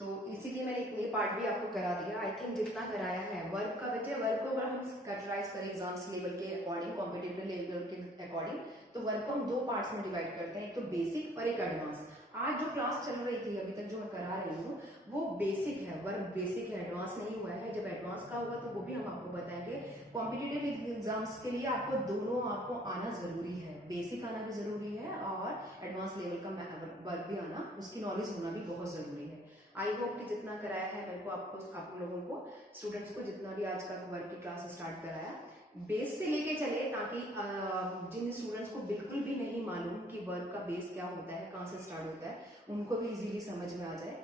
तो इसीलिए मैंने ये पार्ट भी आपको करा दिया। आई थिंक जितना कराया है वर्ब का बच्चे, वर्ब को अगर हम कैटेगराइज करें एग्जाम्स लेवल के अकॉर्डिंग, कॉम्पिटिटिव लेवल के अकॉर्डिंग, तो वर्ब को हम दो पार्ट्स में डिवाइड करते हैं, एक तो बेसिक और एक एडवांस। आज जो क्लास चल रही थी अभी तक जो मैं करा रही हूँ वो बेसिक है, वर्ब बेसिक है, एडवांस नहीं हुआ है। जब एडवांस का होगा तो वो भी हम आपको बताएंगे। कॉम्पिटिटिव एग्जाम्स के लिए आपको दोनों आपको आना जरूरी है, बेसिक आना भी जरूरी है और एडवांस लेवल का वर्ब भी आना, उसकी नॉलेज होना भी बहुत जरूरी है। आई होप कि जितना कराया है मेरे को, आपको आप लोगों को स्टूडेंट्स को जितना भी आज का वर्ब की क्लास स्टार्ट कराया, बेस से लेके चले, ताकि जिन स्टूडेंट्स को बिल्कुल भी नहीं मालूम कि वर्ब का बेस क्या होता है, कहाँ से स्टार्ट होता है, उनको भी इजीली समझ में आ जाए।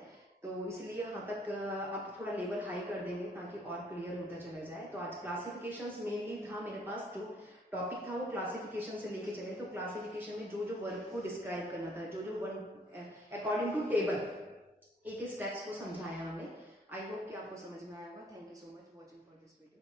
तो इसलिए यहाँ तक आप थोड़ा लेवल हाई कर देंगे ताकि और क्लियर होता चला जाए। तो आज क्लासिफिकेशंस मेनली था मेरे पास, जो टॉपिक था वो क्लासिफिकेशन से लेके चले। तो क्लासिफिकेशन में जो जो वर्ब को डिस्क्राइब करना था, जो जो वर्ब अकॉर्डिंग टू टेबल एक स्टेप्स को समझाया हमने। आई होप कि आपको समझ में आया होगा। Thank you so much watching for this video.